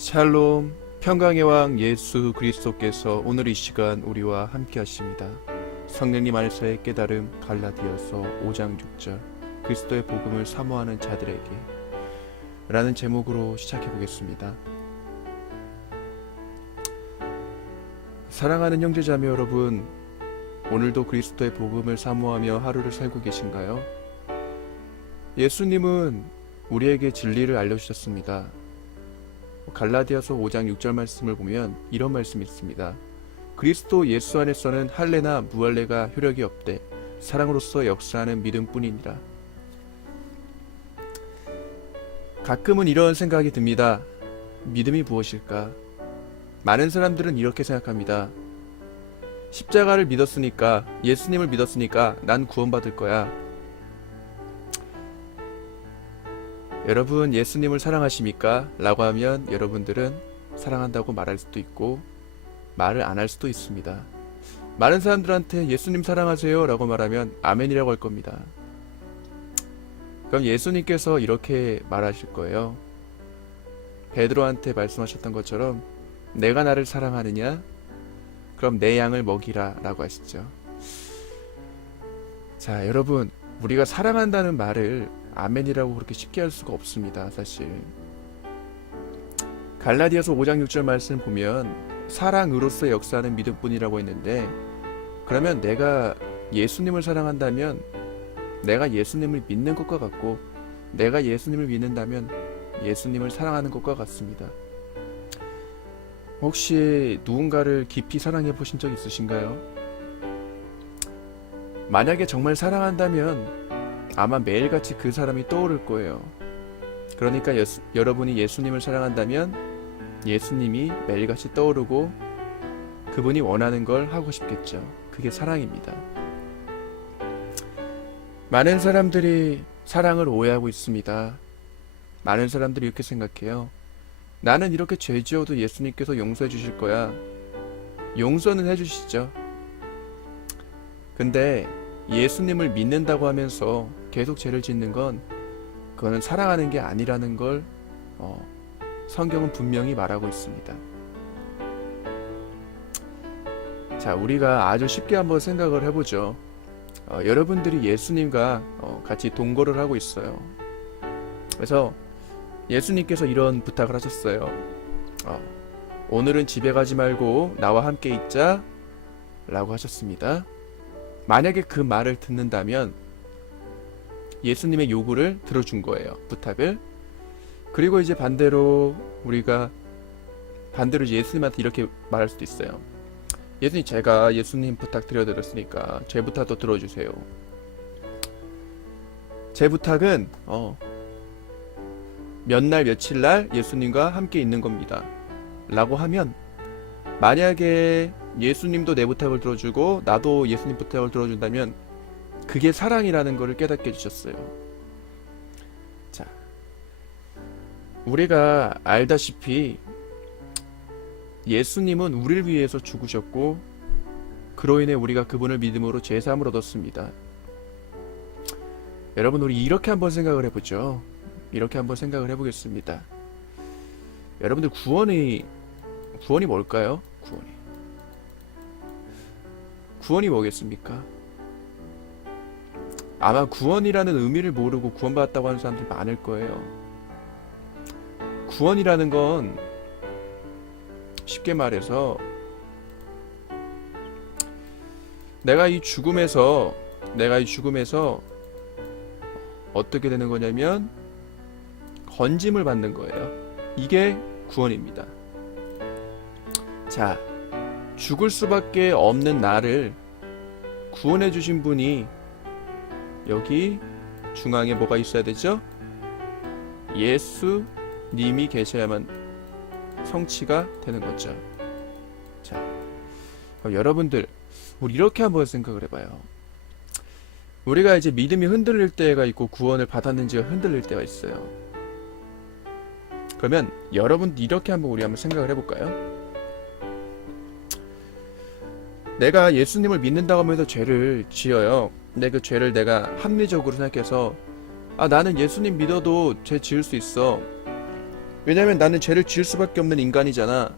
샬롬, 평강의 왕 예수 그리스도께서 오늘 이 시간 우리와 함께 하십니다. 성령님 안에서의 깨달음 갈라디아서 5장 6절 그리스도의 복음을 사모하는 자들에게 라는 제목으로 시작해 보겠습니다. 사랑하는 형제자매 여러분, 오늘도 그리스도의 복음을 사모하며 하루를 살고 계신가요? 예수님은 우리에게 진리를 알려주셨습니다. 갈라디아서 5장 6절 말씀을 보면 이런 말씀이 있습니다. 그리스도 예수 안에서는 할례나 무할례가 효력이 없되 사랑으로서 역사하는 믿음뿐이니라. 가끔은 이런 생각이 듭니다. 믿음이 무엇일까? 많은 사람들은 이렇게 생각합니다. 십자가를 믿었으니까, 예수님을 믿었으니까 난 구원받을 거야. 여러분, 예수님을 사랑하십니까? 라고 하면 여러분들은 사랑한다고 말할 수도 있고 말을 안 할 수도 있습니다. 많은 사람들한테 예수님 사랑하세요 라고 말하면 아멘이라고 할 겁니다. 그럼 예수님께서 이렇게 말하실 거예요. 베드로한테 말씀하셨던 것처럼 내가 나를 사랑하느냐? 그럼 내 양을 먹이라 라고 하시죠. 자, 여러분, 우리가 사랑한다는 말을 아멘이라고 그렇게 쉽게 할 수가 없습니다. 사실 갈라디아서 5장 6절 말씀 보면 사랑으로서 역사하는 믿음뿐이라고 했는데, 그러면 내가 예수님을 사랑한다면 내가 예수님을 믿는 것과 같고, 내가 예수님을 믿는다면 예수님을 사랑하는 것과 같습니다. 혹시 누군가를 깊이 사랑해 보신 적 있으신가요? 만약에 정말 사랑한다면 아마 매일같이 그 사람이 떠오를 거예요. 그러니까 여러분이 예수님을 사랑한다면 예수님이 매일같이 떠오르고 그분이 원하는 걸 하고 싶겠죠. 그게 사랑입니다. 많은 사람들이 사랑을 오해하고 있습니다. 많은 사람들이 이렇게 생각해요. 나는 이렇게 죄 지어도 예수님께서 용서해 주실 거야. 용서는 해주시죠. 근데 예수님을 믿는다고 하면서 계속 죄를 짓는 건 그거는 사랑하는 게 아니라는 걸 성경은 분명히 말하고 있습니다. 자, 우리가 아주 쉽게 한번 생각을 해보죠. 여러분들이 예수님과 같이 동거를 하고 있어요. 그래서 예수님께서 이런 부탁을 하셨어요. 오늘은 집에 가지 말고 나와 함께 있자 라고 하셨습니다. 만약에 그 말을 듣는다면 예수님의 요구를 들어준 거예요. 부탁을. 그리고 이제 반대로 우리가 반대로 예수님한테 이렇게 말할 수도 있어요. 예수님, 제가 예수님 부탁 드렸으니까 제 부탁도 들어주세요. 제 부탁은 몇 날 며칠 날 예수님과 함께 있는 겁니다 라고 하면, 만약에 예수님도 내 부탁을 들어주고 나도 예수님 부탁을 들어준다면 그게 사랑이라는 것을 깨닫게 해주셨어요. 자, 우리가 알다시피 예수님은 우리를 위해서 죽으셨고 그로 인해 우리가 그분을 믿음으로 죄사함을 얻었습니다. 여러분, 우리 이렇게 한번 생각을 해보죠. 이렇게 한번 생각을 해보겠습니다. 여러분들 구원이 뭘까요? 구원이 뭐겠습니까? 아마 구원이라는 의미를 모르고 구원받았다고 하는 사람들이 많을 거예요. 구원이라는 건 쉽게 말해서 내가 이 죽음에서 어떻게 되는 거냐면 건짐을 받는 거예요. 이게 구원입니다. 자, 죽을 수밖에 없는 나를 구원해 주신 분이 여기 중앙에 뭐가 있어야 되죠? 예수님이 계셔야만 성취가 되는 거죠. 자, 그럼 여러분들, 우리 이렇게 한번 생각을 해봐요. 우리가 이제 믿음이 흔들릴 때가 있고 구원을 받았는지가 흔들릴 때가 있어요. 그러면 여러분들 이렇게 우리 한번 생각을 해볼까요? 내가 예수님을 믿는다고 하면서 죄를 지어요. 근데 그 죄를 내가 합리적으로 생각해서 나는 예수님 믿어도 죄 지을 수 있어. 왜냐면 나는 죄를 지을 수밖에 없는 인간이잖아.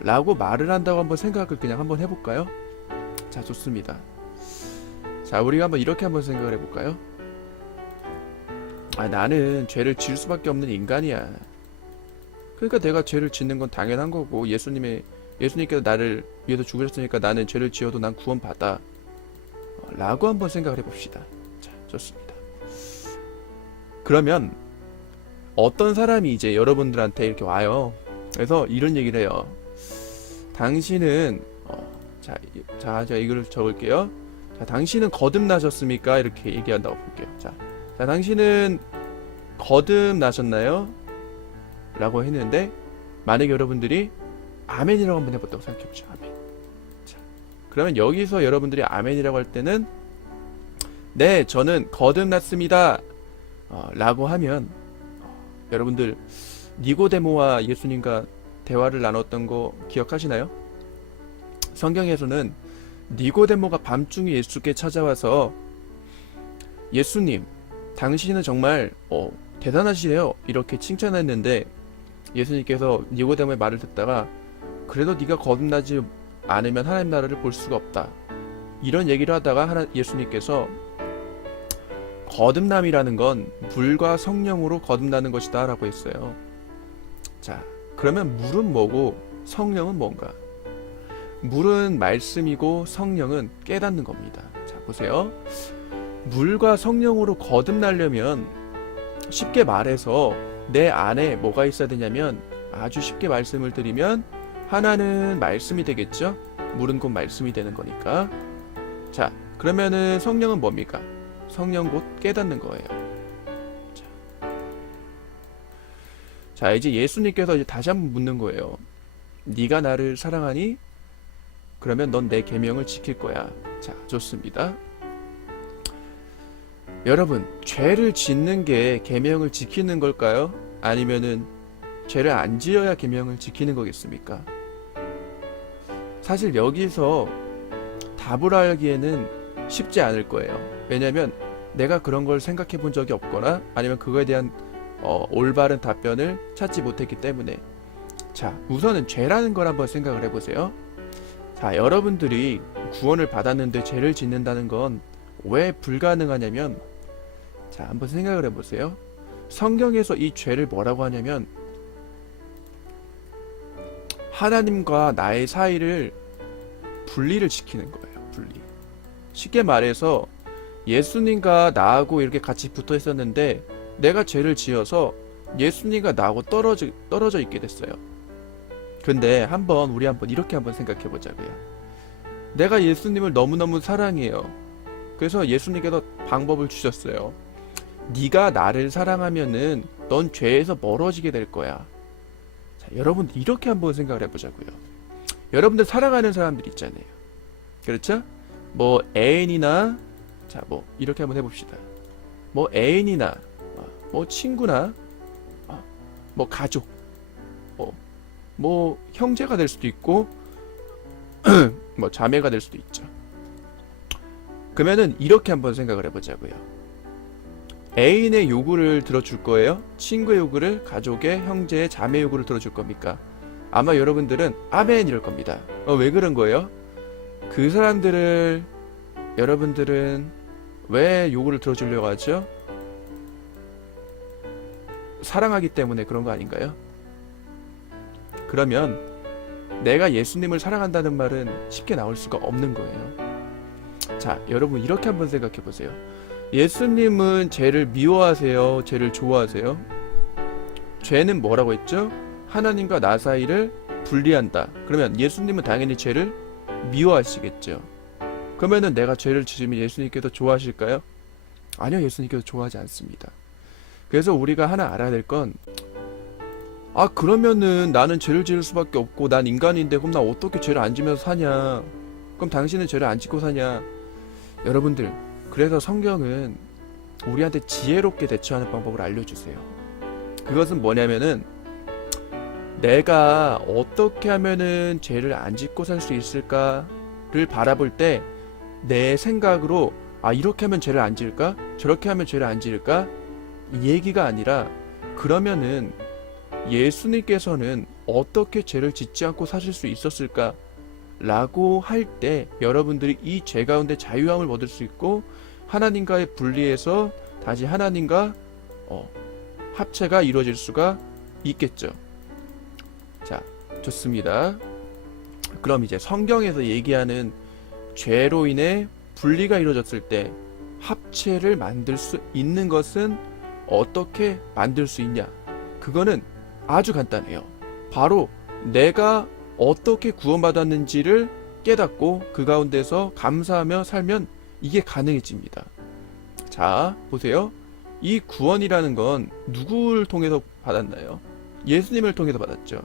라고 말을 한다고 한번 생각을 그냥 한번 해볼까요? 자, 좋습니다. 자, 우리가 한번 이렇게 한번 생각을 해볼까요? 나는 죄를 지을 수밖에 없는 인간이야. 그러니까 내가 죄를 짓는 건 당연한 거고, 예수님께서 나를 위해서 죽으셨으니까 나는 죄를 지어도 난 구원받아. 라고 한번 생각을 해봅시다. 자, 좋습니다. 그러면 어떤 사람이 이제 여러분들한테 이렇게 와요. 그래서 이런 얘기를 해요. 당신은 제가 이걸 적을게요. 자, 당신은 거듭나셨습니까? 이렇게 얘기한다고 볼게요. 자, 당신은 거듭나셨나요? 라고 했는데 만약에 여러분들이 아멘이라고 한번 해봤다고 생각해보죠. 아멘. 자, 그러면 여기서 여러분들이 아멘이라고 할 때는 네, 저는 거듭났습니다. 라고 하면 여러분들 니고데모와 예수님과 대화를 나눴던 거 기억하시나요? 성경에서는 니고데모가 밤중에 예수께 찾아와서 예수님, 당신은 정말 대단하시네요. 이렇게 칭찬했는데 예수님께서 니고데모의 말을 듣다가 그래도 네가 거듭나지 않으면 하나님 나라를 볼 수가 없다. 이런 얘기를 하다가 예수님께서 거듭남이라는 건 물과 성령으로 거듭나는 것이다 라고 했어요. 자, 그러면 물은 뭐고 성령은 뭔가? 물은 말씀이고 성령은 깨닫는 겁니다. 자, 보세요. 물과 성령으로 거듭나려면 쉽게 말해서 내 안에 뭐가 있어야 되냐면 아주 쉽게 말씀을 드리면 하나는 말씀이 되겠죠? 물은 곧 말씀이 되는 거니까. 자, 그러면은 성령은 뭡니까? 성령 곧 깨닫는 거예요. 자, 이제 예수님께서 이제 다시 한번 묻는 거예요. 네가 나를 사랑하니? 그러면 넌 내 계명을 지킬 거야. 자, 좋습니다. 여러분, 죄를 짓는 게 계명을 지키는 걸까요? 아니면은 죄를 안 지어야 계명을 지키는 거겠습니까? 사실 여기서 답을 알기에는 쉽지 않을 거예요. 왜냐면 내가 그런 걸 생각해 본 적이 없거나 아니면 그거에 대한 올바른 답변을 찾지 못했기 때문에. 자, 우선은 죄라는 걸 한번 생각을 해보세요. 자, 여러분들이 구원을 받았는데 죄를 짓는다는 건 왜 불가능하냐면, 자, 한번 생각을 해보세요. 성경에서 이 죄를 뭐라고 하냐면 하나님과 나의 사이를 분리를 시키는 거예요. 분리. 쉽게 말해서 예수님과 나하고 이렇게 같이 붙어 있었는데 내가 죄를 지어서 예수님과 나하고 떨어져 있게 됐어요. 근데 우리 한번 이렇게 한번 생각해 보자고요. 내가 예수님을 너무너무 사랑해요. 그래서 예수님께서 방법을 주셨어요. 네가 나를 사랑하면은 넌 죄에서 멀어지게 될 거야. 자, 여러분 이렇게 한번 생각을 해보자고요. 여러분들 사랑하는 사람들 있잖아요. 그렇죠? 뭐 애인이나, 자, 뭐 이렇게 한번 해봅시다. 뭐 애인이나 뭐 친구나 뭐 가족, 뭐 형제가 될 수도 있고 뭐 자매가 될 수도 있죠. 그러면은 이렇게 한번 생각을 해보자고요. 애인의 요구를 들어줄 거예요? 친구의 요구를, 가족의, 형제의, 자매 요구를 들어줄 겁니까? 아마 여러분들은 아멘 이럴 겁니다. 왜 그런 거예요? 그 사람들을 여러분들은 왜 요구를 들어주려고 하죠? 사랑하기 때문에 그런 거 아닌가요? 그러면 내가 예수님을 사랑한다는 말은 쉽게 나올 수가 없는 거예요. 자, 여러분 이렇게 한번 생각해 보세요. 예수님은 죄를 미워하세요? 죄를 좋아하세요? 죄는 뭐라고 했죠? 하나님과 나 사이를 분리한다. 그러면 예수님은 당연히 죄를 미워하시겠죠. 그러면은 내가 죄를 지으면 예수님께서 좋아하실까요? 아니요, 예수님께서 좋아하지 않습니다. 그래서 우리가 하나 알아야 될 건, 그러면은 나는 죄를 지을 수밖에 없고 난 인간인데 그럼 나 어떻게 죄를 안 지면서 사냐? 그럼 당신은 죄를 안 짓고 사냐? 여러분들, 그래서 성경은 우리한테 지혜롭게 대처하는 방법을 알려주세요. 그것은 뭐냐면은 내가 어떻게 하면은 죄를 안 짓고 살 수 있을까를 바라볼 때 내 생각으로 이렇게 하면 죄를 안 지을까? 저렇게 하면 죄를 안 지을까? 이 얘기가 아니라 그러면은 예수님께서는 어떻게 죄를 짓지 않고 사실 수 있었을까? 라고 할 때 여러분들이 이 죄 가운데 자유함을 얻을 수 있고 하나님과의 분리에서 다시 하나님과 합체가 이루어질 수가 있겠죠. 자, 좋습니다. 그럼 이제 성경에서 얘기하는 죄로 인해 분리가 이루어졌을 때 합체를 만들 수 있는 것은 어떻게 만들 수 있냐? 그거는 아주 간단해요. 바로 내가 어떻게 구원받았는지를 깨닫고 그 가운데서 감사하며 살면 이게 가능해집니다. 자, 보세요. 이 구원이라는 건 누구를 통해서 받았나요? 예수님을 통해서 받았죠.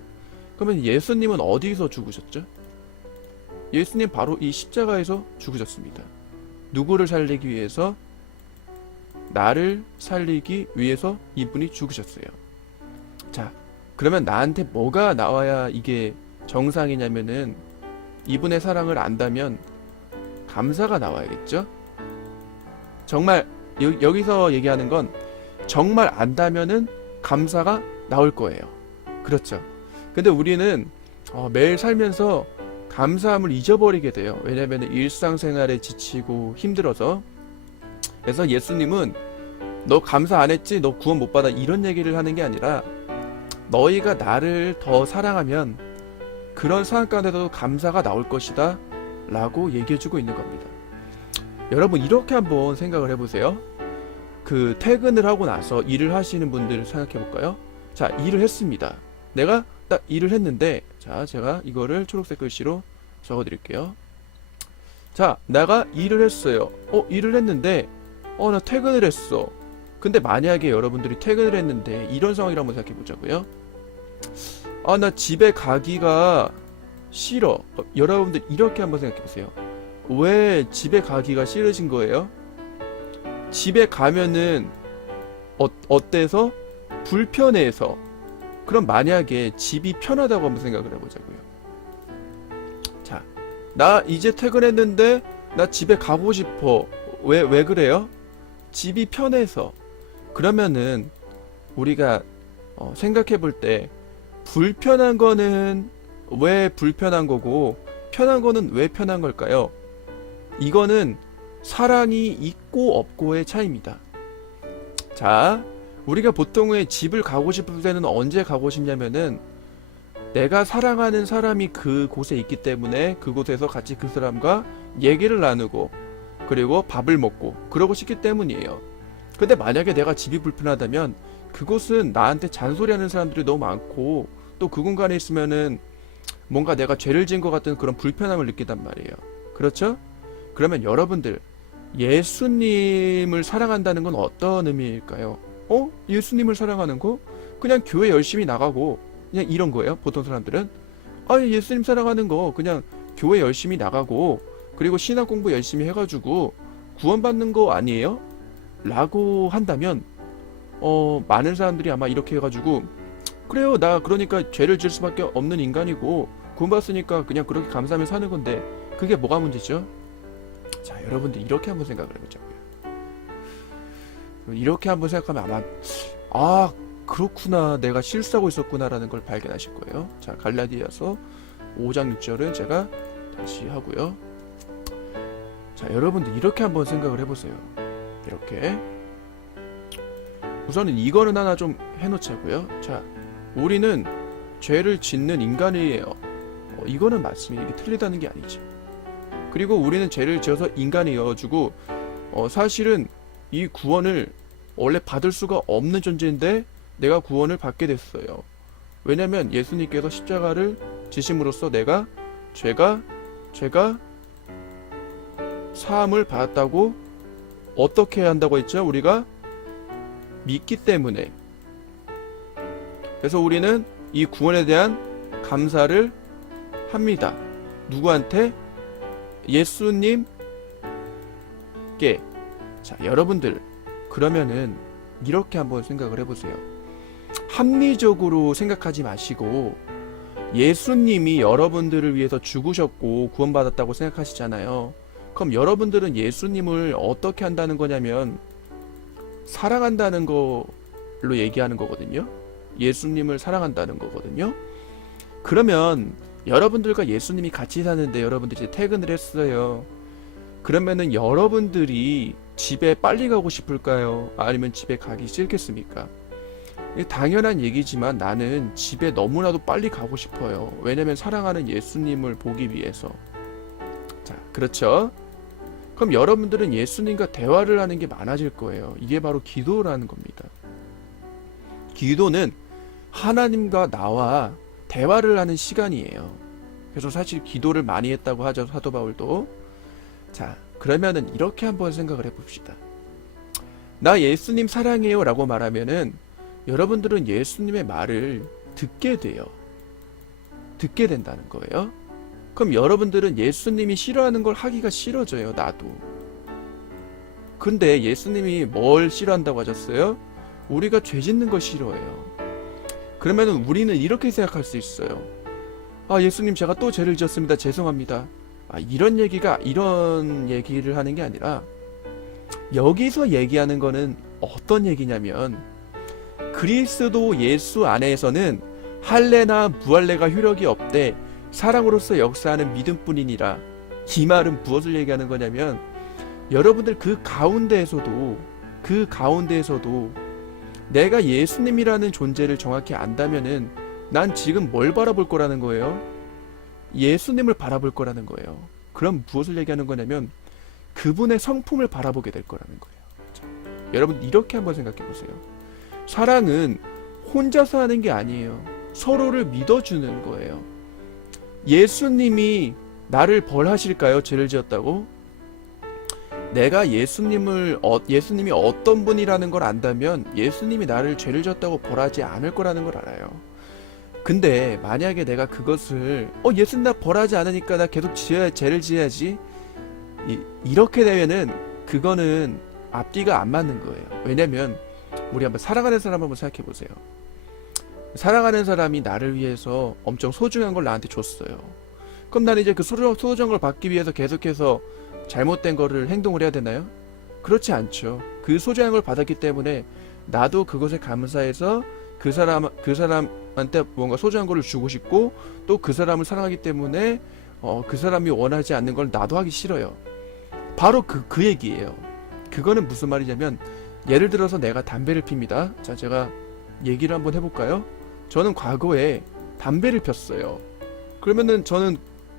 그러면 예수님은 어디서 죽으셨죠? 예수님 바로 이 십자가에서 죽으셨습니다. 누구를 살리기 위해서? 나를 살리기 위해서 이분이 죽으셨어요. 자, 그러면 나한테 뭐가 나와야 이게 정상이냐면은 이분의 사랑을 안다면 감사가 나와야겠죠? 정말 여기서 얘기하는 건 정말 안다면은 감사가 나올 거예요. 그렇죠? 근데 우리는 매일 살면서 감사함을 잊어버리게 돼요. 왜냐면 일상생활에 지치고 힘들어서. 그래서 예수님은 너 감사 안 했지? 너 구원 못 받아. 이런 얘기를 하는 게 아니라 너희가 나를 더 사랑하면 그런 상황 가운데도 감사가 나올 것이다 라고 얘기해주고 있는 겁니다. 여러분 이렇게 한번 생각을 해보세요. 그 퇴근을 하고 나서 일을 하시는 분들 생각해볼까요? 자, 일을 했습니다. 내가 딱 일을 했는데, 자, 제가 이거를 초록색 글씨로 적어드릴게요. 자, 내가 일을 했어요. 일을 했는데 나 퇴근을 했어. 근데 만약에 여러분들이 퇴근을 했는데 이런 상황이라 한번 생각해 보자고요. 나 집에 가기가 싫어. 여러분들 이렇게 한번 생각해 보세요. 왜 집에 가기가 싫으신 거예요? 집에 가면은 어때서? 불편해서. 그럼 만약에 집이 편하다고 한번 생각을 해보자고요. 자, 나 이제 퇴근했는데 나 집에 가고 싶어. 왜 그래요? 집이 편해서. 그러면은 우리가 생각해 볼 때 불편한 거는 왜 불편한 거고 편한 거는 왜 편한 걸까요? 이거는 사랑이 있고 없고의 차이입니다. 자, 우리가 보통의 집을 가고 싶을 때는 언제 가고 싶냐면은 내가 사랑하는 사람이 그곳에 있기 때문에 그곳에서 같이 그 사람과 얘기를 나누고 그리고 밥을 먹고 그러고 싶기 때문이에요. 근데 만약에 내가 집이 불편하다면 그곳은 나한테 잔소리하는 사람들이 너무 많고 또 그 공간에 있으면은 뭔가 내가 죄를 지은 것 같은 그런 불편함을 느낀단 말이에요. 그렇죠? 그러면 여러분들 예수님을 사랑한다는 건 어떤 의미일까요? 예수님을 사랑하는 거? 그냥 교회 열심히 나가고 그냥 이런 거예요. 보통 사람들은 예수님 사랑하는 거 그냥 교회 열심히 나가고 그리고 신학 공부 열심히 해가지고 구원받는 거 아니에요? 라고 한다면 많은 사람들이 아마 이렇게 해가지고 그래요, 나 그러니까 죄를 지을 수밖에 없는 인간이고 구원받았으니까 그냥 그렇게 감사하며 사는 건데 그게 뭐가 문제죠? 자, 여러분들 이렇게 한번 생각을 해보자고요. 이렇게 한번 생각하면 아마 그렇구나, 내가 실수하고 있었구나 라는 걸 발견하실 거예요. 자, 갈라디아서 5장 6절은 제가 다시 하고요. 자, 여러분들 이렇게 한번 생각을 해보세요. 이렇게 우선은 이거는 하나 좀 해놓자고요. 자, 우리는 죄를 짓는 인간이에요. 이거는 맞습니다. 이게 틀리다는 게 아니죠. 그리고 우리는 죄를 지어서 인간이어가지고 사실은 이 구원을 원래 받을 수가 없는 존재인데 내가 구원을 받게 됐어요. 왜냐면 예수님께서 십자가를 지심으로써 내가 죄가 사함을 받았다고 어떻게 해야 한다고 했죠? 우리가 믿기 때문에. 그래서 우리는 이 구원에 대한 감사를 합니다. 누구한테? 예수님께. 자, 여러분들 그러면은 이렇게 한번 생각을 해보세요. 합리적으로 생각하지 마시고 예수님이 여러분들을 위해서 죽으셨고 구원받았다고 생각하시잖아요. 그럼 여러분들은 예수님을 어떻게 한다는 거냐면 사랑한다는 걸로 얘기하는 거거든요. 예수님을 사랑한다는 거거든요. 그러면 여러분들과 예수님이 같이 사는데 여러분들이 이제 퇴근을 했어요. 그러면은 여러분들이 집에 빨리 가고 싶을까요? 아니면 집에 가기 싫겠습니까? 당연한 얘기지만 나는 집에 너무나도 빨리 가고 싶어요. 왜냐면 사랑하는 예수님을 보기 위해서. 자, 그렇죠? 그럼 여러분들은 예수님과 대화를 하는 게 많아질 거예요. 이게 바로 기도라는 겁니다. 기도는 하나님과 나와 대화를 하는 시간이에요. 그래서 사실 기도를 많이 했다고 하죠, 사도 바울도. 자, 그러면은 이렇게 한번 생각을 해봅시다. 나 예수님 사랑해요 라고 말하면은 여러분들은 예수님의 말을 듣게 돼요. 듣게 된다는 거예요. 그럼 여러분들은 예수님이 싫어하는 걸 하기가 싫어져요. 나도. 근데 예수님이 뭘 싫어한다고 하셨어요? 우리가 죄 짓는 걸 싫어해요. 그러면은 우리는 이렇게 생각할 수 있어요. 아, 예수님 제가 또 죄를 지었습니다. 죄송합니다. 이런 얘기를 하는 게 아니라 여기서 얘기하는 거는 어떤 얘기냐면 그리스도 예수 안에서는 할례나 무할례가 효력이 없되 사랑으로서 역사하는 믿음뿐이니라. 이 말은 무엇을 얘기하는 거냐면 여러분들 그 가운데에서도 내가 예수님이라는 존재를 정확히 안다면은 난 지금 뭘 바라볼 거라는 거예요? 예수님을 바라볼 거라는 거예요. 그럼 무엇을 얘기하는 거냐면 그분의 성품을 바라보게 될 거라는 거예요. 자, 여러분 이렇게 한번 생각해 보세요. 사랑은 혼자서 하는 게 아니에요. 서로를 믿어주는 거예요. 예수님이 나를 벌하실까요? 죄를 지었다고? 내가 예수님이 어떤 분이라는 걸 안다면 예수님이 나를 죄를 지었다고 벌하지 않을 거라는 걸 알아요. 근데 만약에 내가 그것을 예수님 나 벌하지 않으니까 나 계속 죄를 지어야지, 이렇게 되면은 그거는 앞뒤가 안 맞는 거예요. 왜냐면 우리 한번 사랑하는 사람 한번 생각해 보세요. 사랑하는 사람이 나를 위해서 엄청 소중한 걸 나한테 줬어요. 그럼 나는 이제 그 소중한 걸 받기 위해서 계속해서 잘못된 거를 행동을 해야 되나요? 그렇지 않죠. 그 소중한 걸 받았기 때문에 나도 그것에 감사해서 그 사람한테 뭔가 소중한 거를 주고 싶고 또 그 사람을 사랑하기 때문에 그 사람이 원하지 않는 걸 나도 하기 싫어요. 바로 그 얘기예요. 그거는 무슨 말이냐면 예를 들어서 내가 담배를 핍니다. 자, 제가 얘기를 한번 해볼까요? 저는 과거에 담배를 폈어요. 그러면은 저는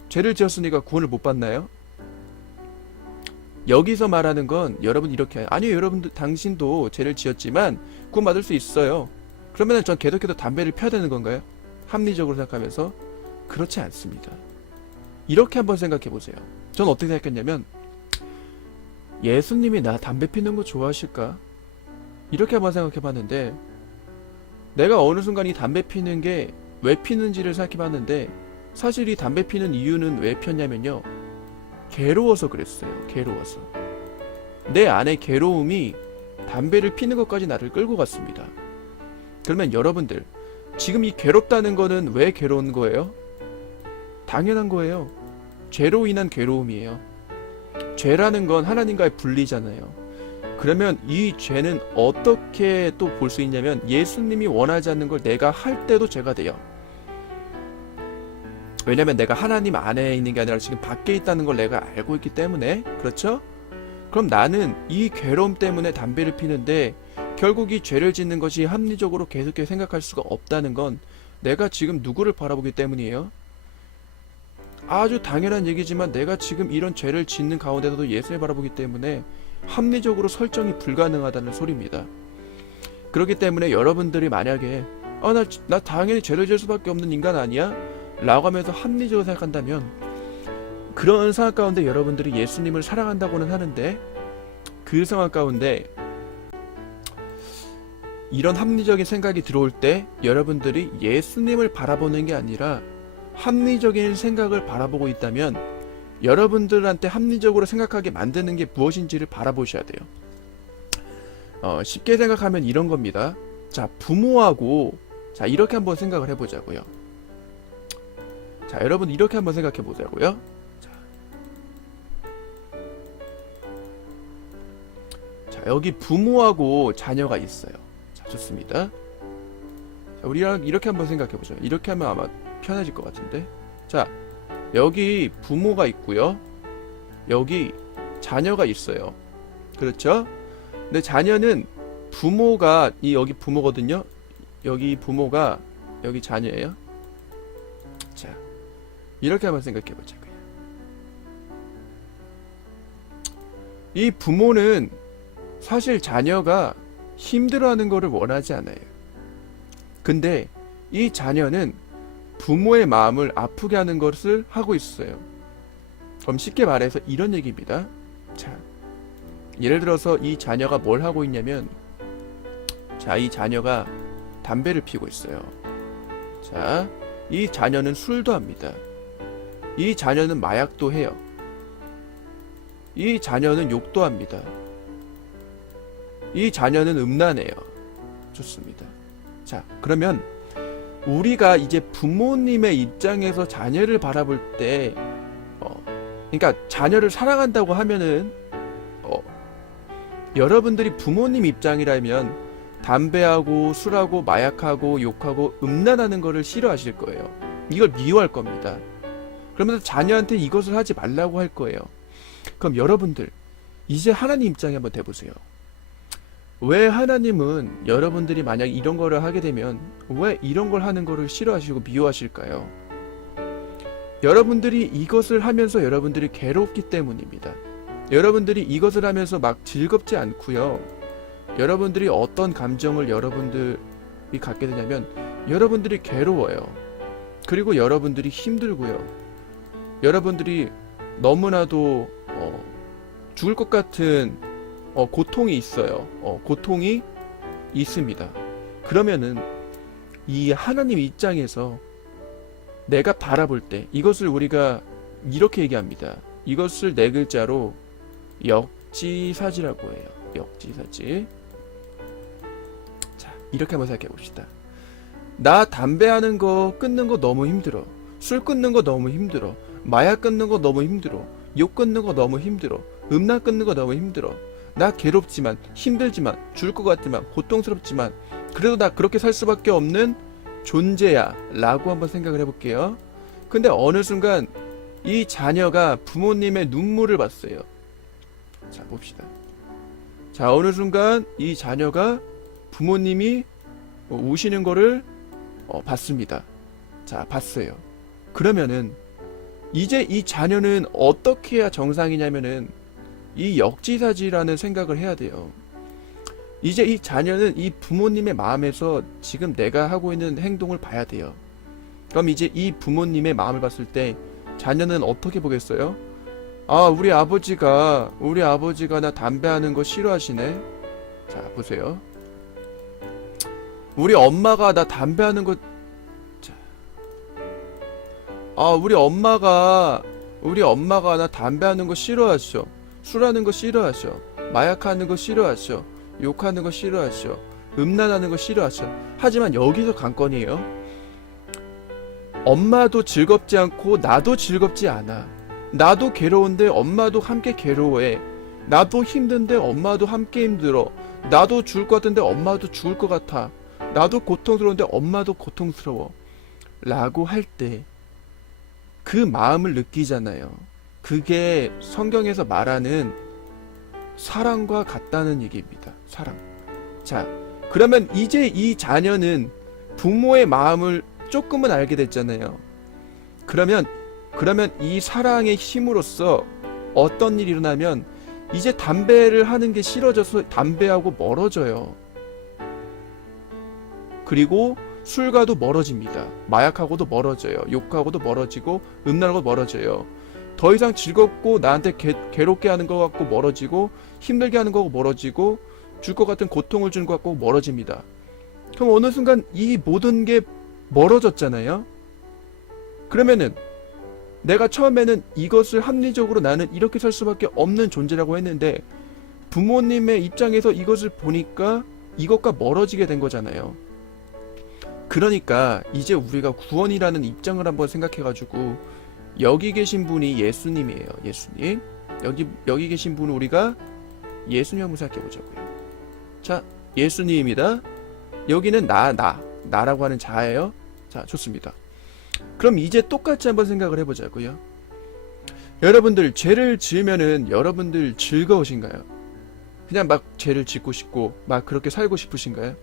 죄를 지었으니까 구원을 못 받나요? 여기서 말하는 건 여러분 이렇게 아니요, 여러분들 당신도 죄를 지었지만 구원받을 수 있어요. 그러면은 전 계속해서 담배를 펴야 되는 건가요? 합리적으로 생각하면서 그렇지 않습니다. 이렇게 한번 생각해 보세요. 전 어떻게 생각했냐면 예수님이 나 담배 피는 거 좋아하실까? 이렇게 한번 생각해 봤는데 내가 어느 순간 이 담배 피는 게 왜 피는지를 생각해 봤는데 사실 이 담배 피는 이유는 왜 폈냐면요, 괴로워서 그랬어요. 괴로워서. 내 안에 괴로움이 담배를 피는 것까지 나를 끌고 갔습니다. 그러면 여러분들 지금 이 괴롭다는 거는 왜 괴로운 거예요? 당연한 거예요. 죄로 인한 괴로움이에요. 죄라는 건 하나님과의 분리잖아요. 그러면 이 죄는 어떻게 또 볼 수 있냐면 예수님이 원하지 않는 걸 내가 할 때도 죄가 돼요. 왜냐면 내가 하나님 안에 있는 게 아니라 지금 밖에 있다는 걸 내가 알고 있기 때문에. 그렇죠? 그럼 나는 이 괴로움 때문에 담배를 피는데 결국 이 죄를 짓는 것이 합리적으로 계속해서 생각할 수가 없다는 건 내가 지금 누구를 바라보기 때문이에요? 아주 당연한 얘기지만 내가 지금 이런 죄를 짓는 가운데서도 예수를 바라보기 때문에 합리적으로 설정이 불가능하다는 소리입니다. 그렇기 때문에 여러분들이 만약에 나 당연히 죄를 지을 수밖에 없는 인간 아니야? 라고 하면서 합리적으로 생각한다면 그런 상황 가운데 여러분들이 예수님을 사랑한다고는 하는데 그 상황 가운데 이런 합리적인 생각이 들어올 때 여러분들이 예수님을 바라보는 게 아니라 합리적인 생각을 바라보고 있다면 여러분들한테 합리적으로 생각하게 만드는 게 무엇인지를 바라보셔야 돼요. 쉽게 생각하면 이런 겁니다. 자, 부모하고 자 이렇게 한번 생각을 해보자고요. 자, 여러분 이렇게 한번 생각해 보자고요. 자, 여기 부모하고 자녀가 있어요. 자, 좋습니다. 자, 우리랑 이렇게 한번 생각해보죠. 이렇게 하면 아마 편해질 것 같은데. 자, 여기 부모가 있고요. 여기 자녀가 있어요. 그렇죠? 근데 자녀는 부모가 여기 부모거든요. 여기 부모가 여기 자녀예요. 자, 이렇게 한번 생각해보자. 이 부모는 사실 자녀가 힘들어하는 것을 원하지 않아요. 근데 이 자녀는 부모의 마음을 아프게 하는 것을 하고 있어요. 그럼 쉽게 말해서 이런 얘기입니다. 자, 예를 들어서 이 자녀가 뭘 하고 있냐면, 자, 이 자녀가 담배를 피우고 있어요. 자, 이 자녀는 술도 합니다. 이 자녀는 마약도 해요. 이 자녀는 욕도 합니다. 이 자녀는 음란해요. 좋습니다. 자, 그러면 우리가 이제 부모님의 입장에서 자녀를 바라볼 때, 그러니까 자녀를 사랑한다고 하면은, 여러분들이 부모님 입장이라면 담배하고 술하고 마약하고 욕하고 음란하는 거를 싫어하실 거예요. 이걸 미워할 겁니다. 그러면서 자녀한테 이것을 하지 말라고 할 거예요. 그럼 여러분들, 이제 하나님 입장에 한번 대보세요. 왜 하나님은 여러분들이 만약 이런 거를 하게 되면 왜 이런 걸 하는 거를 싫어하시고 미워하실까요? 여러분들이 이것을 하면서 여러분들이 괴롭기 때문입니다. 여러분들이 이것을 하면서 막 즐겁지 않고요. 여러분들이 어떤 감정을 여러분들이 갖게 되냐면 여러분들이 괴로워요. 그리고 여러분들이 힘들고요. 여러분들이 너무나도 죽을 것 같은 고통이 있어요. 고통이 있습니다. 그러면은 이 하나님 입장에서 내가 바라볼 때 이것을 우리가 이렇게 얘기합니다. 이것을 네 글자로 역지사지라고 해요. 역지사지. 자, 이렇게 한번 생각해 봅시다. 나 담배 하는 거 끊는 거 너무 힘들어. 술 끊는 거 너무 힘들어. 마약 끊는 거 너무 힘들어. 욕 끊는 거 너무 힘들어. 음란 끊는 거 너무 힘들어. 나 괴롭지만 힘들지만 죽을 것 같지만 고통스럽지만 그래도 나 그렇게 살 수밖에 없는 존재야 라고 한번 생각을 해볼게요. 근데 어느 순간 이 자녀가 부모님의 눈물을 봤어요. 자, 봅시다. 자, 어느 순간 이 자녀가 부모님이 우시는 거를 봤습니다. 자, 봤어요. 그러면은 이제 이 자녀는 어떻게 해야 정상이냐면은 이 역지사지라는 생각을 해야 돼요. 이제 이 자녀는 이 부모님의 마음에서 지금 내가 하고 있는 행동을 봐야 돼요. 그럼 이제 이 부모님의 마음을 봤을 때 자녀는 어떻게 보겠어요? 아, 우리 아버지가 나 담배하는 거 싫어하시네. 자, 보세요. 우리 엄마가 나 담배하는 거, 자, 아, 우리 엄마가 나 담배하는 거 싫어하셔. 술하는 거 싫어하셔. 마약하는 거 싫어하셔. 욕하는 거 싫어하셔. 음란하는 거 싫어하셔. 하지만 여기서 관건이에요. 엄마도 즐겁지 않고 나도 즐겁지 않아. 나도 괴로운데 엄마도 함께 괴로워해. 나도 힘든데 엄마도 함께 힘들어. 나도 죽을 것 같은데 엄마도 죽을 것 같아. 나도 고통스러운데 엄마도 고통스러워. 라고 할 때 그 마음을 느끼잖아요. 그게 성경에서 말하는 사랑과 같다는 얘기입니다. 사랑. 자, 그러면 이제 이 자녀는 부모의 마음을 조금은 알게 됐잖아요. 그러면 이 사랑의 힘으로써 어떤 일이 일어나면 이제 담배를 하는 게 싫어져서 담배하고 멀어져요. 그리고 술과도 멀어집니다. 마약하고도 멀어져요. 욕하고도 멀어지고 음란하고도 멀어져요. 더 이상 즐겁고 나한테 괴롭게 하는 것 같고 멀어지고 힘들게 하는 거 같고 멀어지고 줄 것 같은 고통을 주는 것 같고 멀어집니다. 그럼 어느 순간 이 모든 게 멀어졌잖아요. 그러면은 내가 처음에는 이것을 합리적으로 나는 이렇게 살 수밖에 없는 존재라고 했는데 부모님의 입장에서 이것을 보니까 이것과 멀어지게 된 거잖아요. 그러니까 이제 우리가 구원이라는 입장을 한번 생각해가지고 여기 계신 분이 예수님이에요. 예수님. 여기 계신 분은 우리가 예수님 한번 생각해보자고요. 자, 예수님입니다. 여기는 나 나라고 하는 자예요? 자, 좋습니다. 그럼 이제 똑같이 한번 생각을 해보자고요. 여러분들 죄를 지으면은 여러분들 즐거우신가요? 그냥 막 죄를 짓고 싶고 막 그렇게 살고 싶으신가요?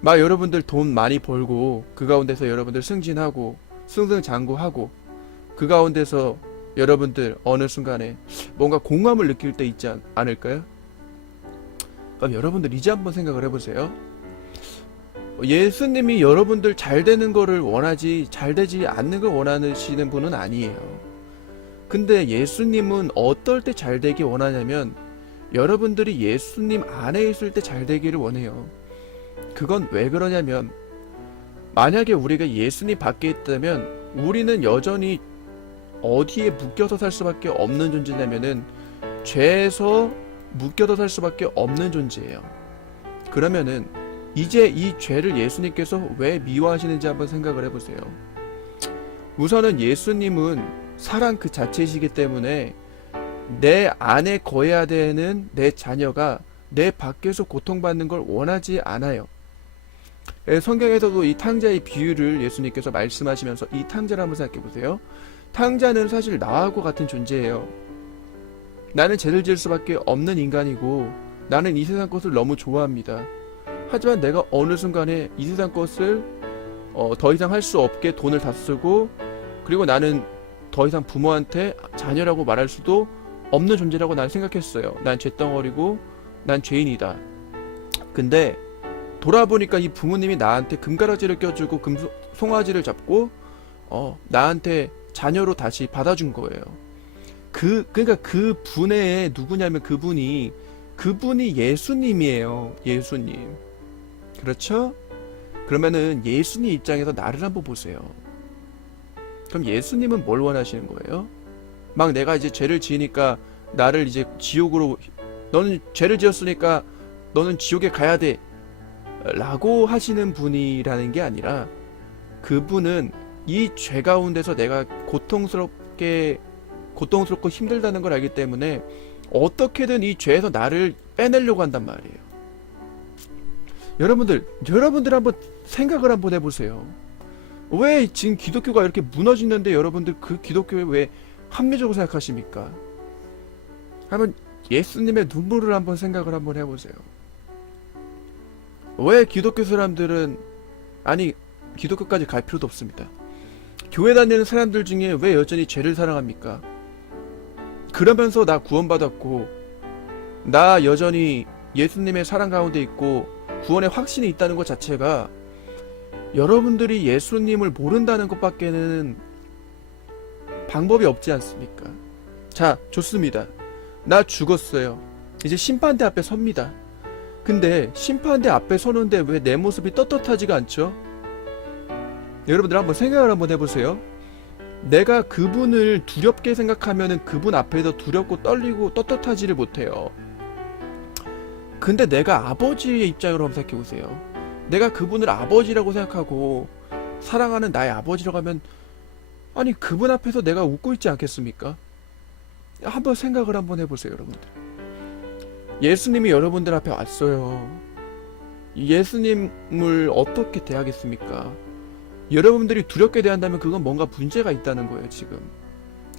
막 여러분들 돈 많이 벌고 그 가운데서 여러분들 승진하고 승승장구하고 그 가운데서 여러분들 어느 순간에 뭔가 공감을 느낄 때 있지 않을까요? 그럼 여러분들 이제 한번 생각을 해보세요. 예수님이 여러분들 잘 되는 거를 원하지 잘 되지 않는 걸 원하시는 분은 아니에요. 근데 예수님은 어떨 때 잘 되기 원하냐면 여러분들이 예수님 안에 있을 때 잘 되기를 원해요. 그건 왜 그러냐면 만약에 우리가 예수님 밖에 있다면 우리는 여전히 어디에 묶여서 살 수밖에 없는 존재냐면은 죄에서 묶여서 살 수밖에 없는 존재예요. 그러면은 이제 이 죄를 예수님께서 왜 미워하시는지 한번 생각을 해보세요. 우선은 예수님은 사랑 그 자체이시기 때문에 내 안에 거해야 되는 내 자녀가 내 밖에서 고통받는 걸 원하지 않아요. 성경에서도 이 탕자의 비유를 예수님께서 말씀하시면서 이 탕자를 한번 생각해 보세요. 탕자는 사실 나하고 같은 존재예요. 나는 죄를 지을 수밖에 없는 인간이고 나는 이 세상 것을 너무 좋아합니다. 하지만 내가 어느 순간에 이 세상 것을 더 이상 할 수 없게 돈을 다 쓰고 그리고 나는 더 이상 부모한테 자녀라고 말할 수도 없는 존재라고 난 생각했어요. 난 죄덩어리고 난 죄인이다. 근데 돌아보니까 이 부모님이 나한테 금가라지를 껴주고 송아지를 잡고 나한테 자녀로 다시 받아준 거예요. 그러니까 그 분의 누구냐면 그분이 예수님이에요. 예수님. 그렇죠? 그러면은 예수님 입장에서 나를 한번 보세요. 그럼 예수님은 뭘 원하시는 거예요? 막 내가 이제 죄를 지으니까 나를 이제 지옥으로 너는 죄를 지었으니까 너는 지옥에 가야 돼 라고 하시는 분이라는 게 아니라 그분은 이 죄 가운데서 내가 고통스럽고 힘들다는 걸 알기 때문에 어떻게든 이 죄에서 나를 빼내려고 한단 말이에요. 여러분들 한번 생각을 한번 해보세요. 왜 지금 기독교가 이렇게 무너지는데 여러분들 그 기독교에 왜 합리적으로 생각하십니까? 한번 예수님의 눈물을 한번 생각을 한번 해보세요. 왜 기독교 사람들은 기독교까지 갈 필요도 없습니다. 교회 다니는 사람들 중에 왜 여전히 죄를 사랑합니까? 그러면서 나 구원받았고 나 여전히 예수님의 사랑 가운데 있고 구원의 확신이 있다는 것 자체가 여러분들이 예수님을 모른다는 것밖에는 방법이 없지 않습니까? 자, 좋습니다. 나 죽었어요. 이제 심판대 앞에 섭니다. 근데 심판대 앞에 서는데 왜 내 모습이 떳떳하지가 않죠? 여러분들 한번 생각을 한번 해보세요. 내가 그분을 두렵게 생각하면은 그분 앞에서 두렵고 떨리고 떳떳하지를 못해요. 근데 내가 아버지의 입장으로 한번 생각해보세요. 내가 그분을 아버지라고 생각하고 사랑하는 나의 아버지라고 하면 아니 그분 앞에서 내가 웃고 있지 않겠습니까? 한번 생각을 한번 해보세요. 여러분들 예수님이 여러분들 앞에 왔어요. 예수님을 어떻게 대하겠습니까? 여러분들이 두렵게 대한다면 그건 뭔가 문제가 있다는 거예요. 지금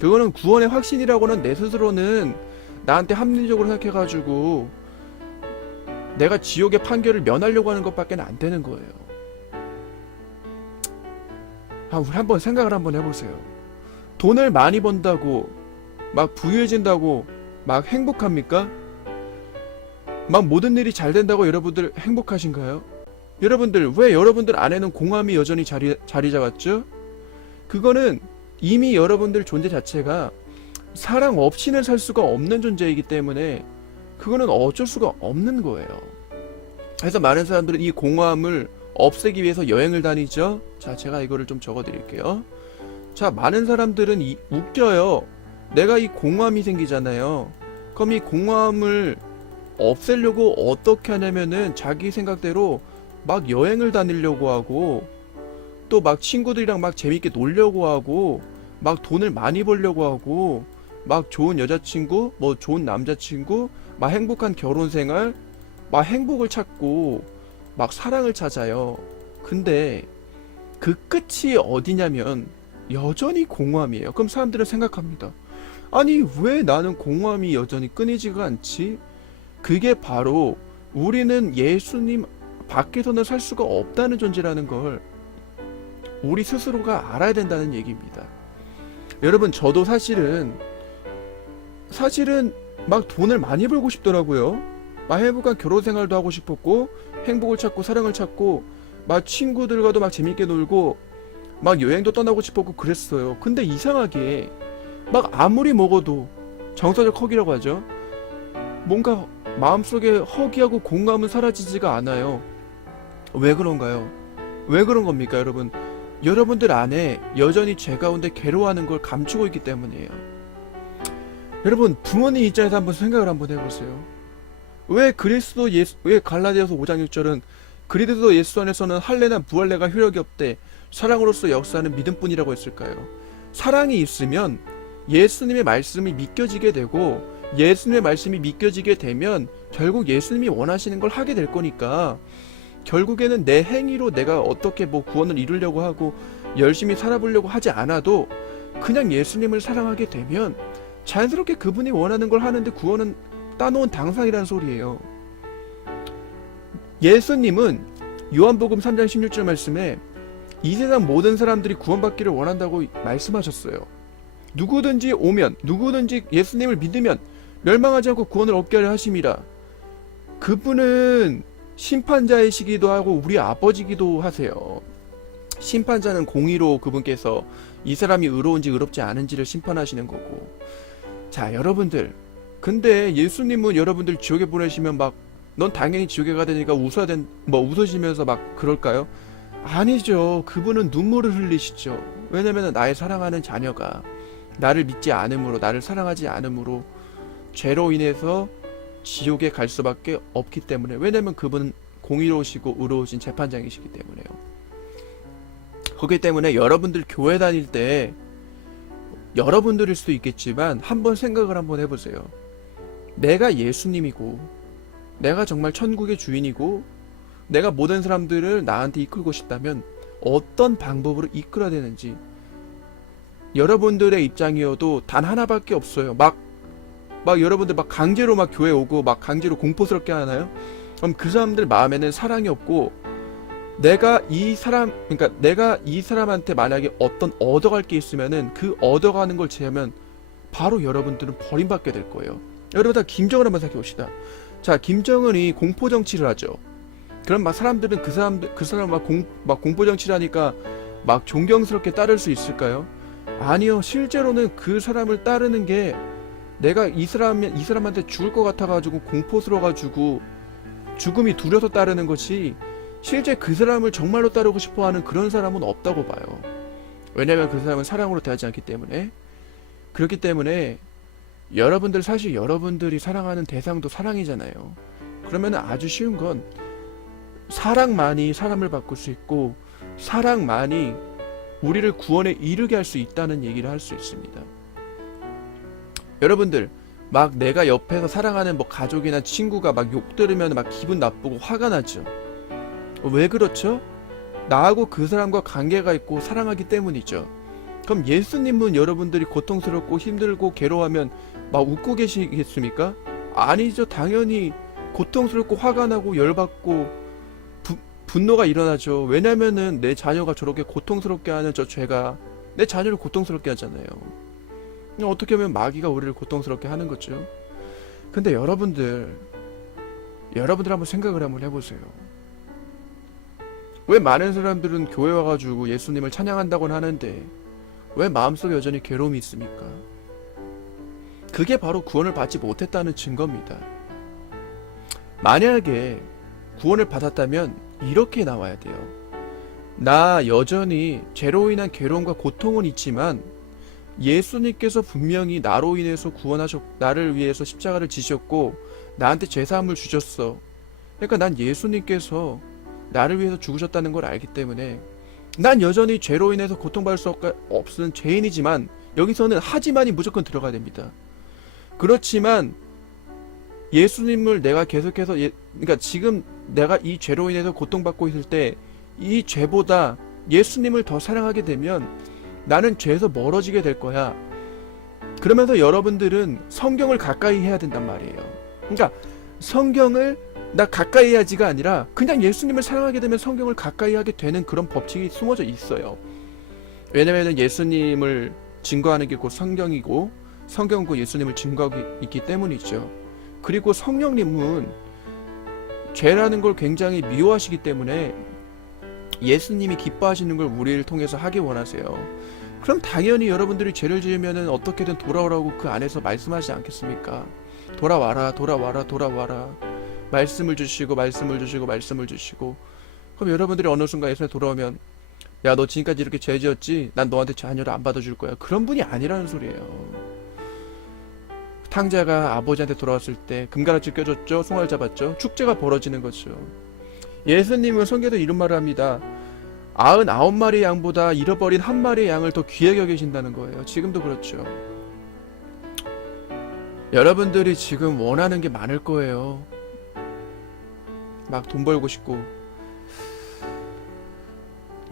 그거는 구원의 확신이라고는 내 스스로는 나한테 합리적으로 생각해가지고 내가 지옥의 판결을 면하려고 하는 것밖에 안 되는 거예요. 우리 한번 생각을 한번 해보세요. 돈을 많이 번다고 막 부유해진다고 막 행복합니까? 막 모든 일이 잘 된다고 여러분들 행복하신가요? 여러분들 왜 여러분들 안에는 공함이 여전히 자리 잡았죠? 그거는 이미 여러분들 존재 자체가 사랑 없이는 살 수가 없는 존재이기 때문에 그거는 어쩔 수가 없는 거예요. 그래서 많은 사람들은 이 공허함을 없애기 위해서 여행을 다니죠. 자, 제가 이거를 좀 적어드릴게요. 자, 많은 사람들은 웃겨요. 내가 이 공허함이 생기잖아요. 그럼 이 공허함을 없애려고 어떻게 하냐면은 자기 생각대로 막 여행을 다니려고 하고 또 막 친구들이랑 막 재밌게 놀려고 하고 막 돈을 많이 벌려고 하고 막 좋은 여자친구, 좋은 남자친구, 막 행복한 결혼생활, 막 행복을 찾고 막 사랑을 찾아요. 근데 그 끝이 어디냐면 여전히 공허함이에요. 그럼 사람들은 생각합니다. 아니, 왜 나는 공허함이 여전히 끊이지가 않지? 그게 바로 우리는 예수님 밖에서는 살 수가 없다는 존재라는 걸 우리 스스로가 알아야 된다는 얘기입니다. 여러분, 저도 사실은 막 돈을 많이 벌고 싶더라고요. 막 행복한 결혼 생활도 하고 싶었고, 행복을 찾고 사랑을 찾고, 막 친구들과도 막 재밌게 놀고, 막 여행도 떠나고 싶었고 그랬어요. 근데 이상하게 막 아무리 먹어도 정서적 허기라고 하죠. 뭔가 마음속에 허기하고 공감은 사라지지가 않아요. 왜 그런가요? 왜 그런 겁니까, 여러분? 여러분들 안에 여전히 죄 가운데 괴로워하는 걸 감추고 있기 때문이에요. 여러분, 부모님 입장에서 한번 생각을 한번 해보세요. 왜 갈라디아서 5장 6절은 그리스도 예수 안에서는 할례나 부할례가 효력이 없되 사랑으로서 역사하는 믿음뿐이라고 했을까요? 사랑이 있으면 예수님의 말씀이 믿겨지게 되고, 예수님의 말씀이 믿겨지게 되면 결국 예수님이 원하시는 걸 하게 될 거니까, 결국에는 내 행위로 내가 어떻게 뭐 구원을 이루려고 하고 열심히 살아보려고 하지 않아도 그냥 예수님을 사랑하게 되면 자연스럽게 그분이 원하는 걸 하는데 구원은 따놓은 당상이라는 소리예요. 예수님은 요한복음 3장 16절 말씀에 이 세상 모든 사람들이 구원받기를 원한다고 말씀하셨어요. 누구든지 예수님을 믿으면 멸망하지 않고 구원을 얻게 하려 하심이라. 그분은 심판자이시기도 하고 우리 아버지기도 하세요. 심판자는 공의로 그분께서 이 사람이 의로운지 의롭지 않은지를 심판하시는 거고. 자, 여러분들, 근데 예수님은 여러분들 지옥에 보내시면 막 넌 당연히 지옥에 가야 되니까 웃으시면서 막 그럴까요? 아니죠. 그분은 눈물을 흘리시죠. 왜냐면 나의 사랑하는 자녀가 나를 믿지 않음으로, 나를 사랑하지 않음으로 죄로 인해서 지옥에 갈 수밖에 없기 때문에. 왜냐면 그분은 공의로우시고 의로우신 재판장이시기 때문에요. 그렇기 때문에 여러분들 교회 다닐 때 여러분들일 수도 있겠지만 한번 생각을 한번 해보세요. 내가 예수님이고 내가 정말 천국의 주인이고 내가 모든 사람들을 나한테 이끌고 싶다면 어떤 방법으로 이끌어야 되는지 여러분들의 입장이어도 단 하나밖에 없어요. 막 여러분들 막 강제로 막 교회 오고 막 강제로 공포스럽게 하나요? 그럼 그 사람들 마음에는 사랑이 없고 내가 이 사람한테 만약에 어떤 얻어갈 게 있으면은 그 얻어가는 걸 제하면 바로 여러분들은 버림받게 될 거예요. 여러분 다 김정은 한번 생각해 봅시다. 자, 김정은이 공포 정치를 하죠. 그럼 막 사람들은 그 사람 막 공포 정치를 하니까 막 존경스럽게 따를 수 있을까요? 아니요. 실제로는 그 사람을 따르는 게 내가 이 사람한테 죽을 것 같아가지고 공포스러워가지고 죽음이 두려서 따르는 것이, 실제 그 사람을 정말로 따르고 싶어하는 그런 사람은 없다고 봐요. 왜냐면 그 사람은 사랑으로 대하지 않기 때문에. 그렇기 때문에 여러분들, 사실 여러분들이 사랑하는 대상도 사랑이잖아요. 그러면 아주 쉬운 건 사랑만이 사람을 바꿀 수 있고 사랑만이 우리를 구원에 이르게 할 수 있다는 얘기를 할 수 있습니다. 여러분들, 막 내가 옆에서 사랑하는 뭐 가족이나 친구가 막 욕 들으면 막 기분 나쁘고 화가 나죠. 왜 그렇죠? 나하고 그 사람과 관계가 있고 사랑하기 때문이죠. 그럼 예수님은 여러분들이 고통스럽고 힘들고 괴로워하면 막 웃고 계시겠습니까? 아니죠. 당연히 고통스럽고 화가 나고 열받고 분노가 일어나죠. 왜냐면은 내 자녀가 저렇게 고통스럽게 하는 저 죄가 내 자녀를 고통스럽게 하잖아요. 어떻게 보면 마귀가 우리를 고통스럽게 하는 거죠. 근데 여러분들 한번 생각을 한번 해보세요. 왜 많은 사람들은 교회 와가지고 예수님을 찬양한다고는 하는데 왜 마음속에 여전히 괴로움이 있습니까? 그게 바로 구원을 받지 못했다는 증거입니다. 만약에 구원을 받았다면 이렇게 나와야 돼요. 나 여전히 죄로 인한 괴로움과 고통은 있지만 예수님께서 분명히 나로 인해서 나를 위해서 십자가를 지셨고 나한테 죄사함을 주셨어. 그러니까 난 예수님께서 나를 위해서 죽으셨다는 걸 알기 때문에 난 여전히 죄로 인해서 고통받을 수 없는 죄인이지만, 여기서는 하지만이 무조건 들어가야 됩니다. 그렇지만 예수님을 내가 계속해서 그러니까 지금 내가 이 죄로 인해서 고통받고 있을 때 이 죄보다 예수님을 더 사랑하게 되면 나는 죄에서 멀어지게 될 거야. 그러면서 여러분들은 성경을 가까이 해야 된단 말이에요. 그러니까 성경을 나 가까이 해야지가 아니라 그냥 예수님을 사랑하게 되면 성경을 가까이 하게 되는 그런 법칙이 숨어져 있어요. 왜냐면 예수님을 증거하는 게 곧 성경이고 성경은 곧 예수님을 증거하고 있기 때문이죠. 그리고 성령님은 죄라는 걸 굉장히 미워하시기 때문에 예수님이 기뻐하시는 걸 우리를 통해서 하기 원하세요. 그럼 당연히 여러분들이 죄를 지으면 어떻게든 돌아오라고 그 안에서 말씀하지 않겠습니까? 돌아와라, 돌아와라, 돌아와라. 말씀을 주시고 말씀을 주시고 말씀을 주시고. 그럼 여러분들이 어느 순간 예수님에 돌아오면 야, 너 지금까지 이렇게 죄 지었지? 난 너한테 자녀를 안 받아줄 거야. 그런 분이 아니라는 소리예요. 탕자가 아버지한테 돌아왔을 때 금가락지 껴줬죠. 송아를 잡았죠. 축제가 벌어지는 거죠. 예수님은 성경에도 이런 말을 합니다. 99마리의 양보다 잃어버린 한 마리의 양을 더 귀하게 여기신다는 거예요. 지금도 그렇죠. 여러분들이 지금 원하는 게 많을 거예요. 막 돈 벌고 싶고.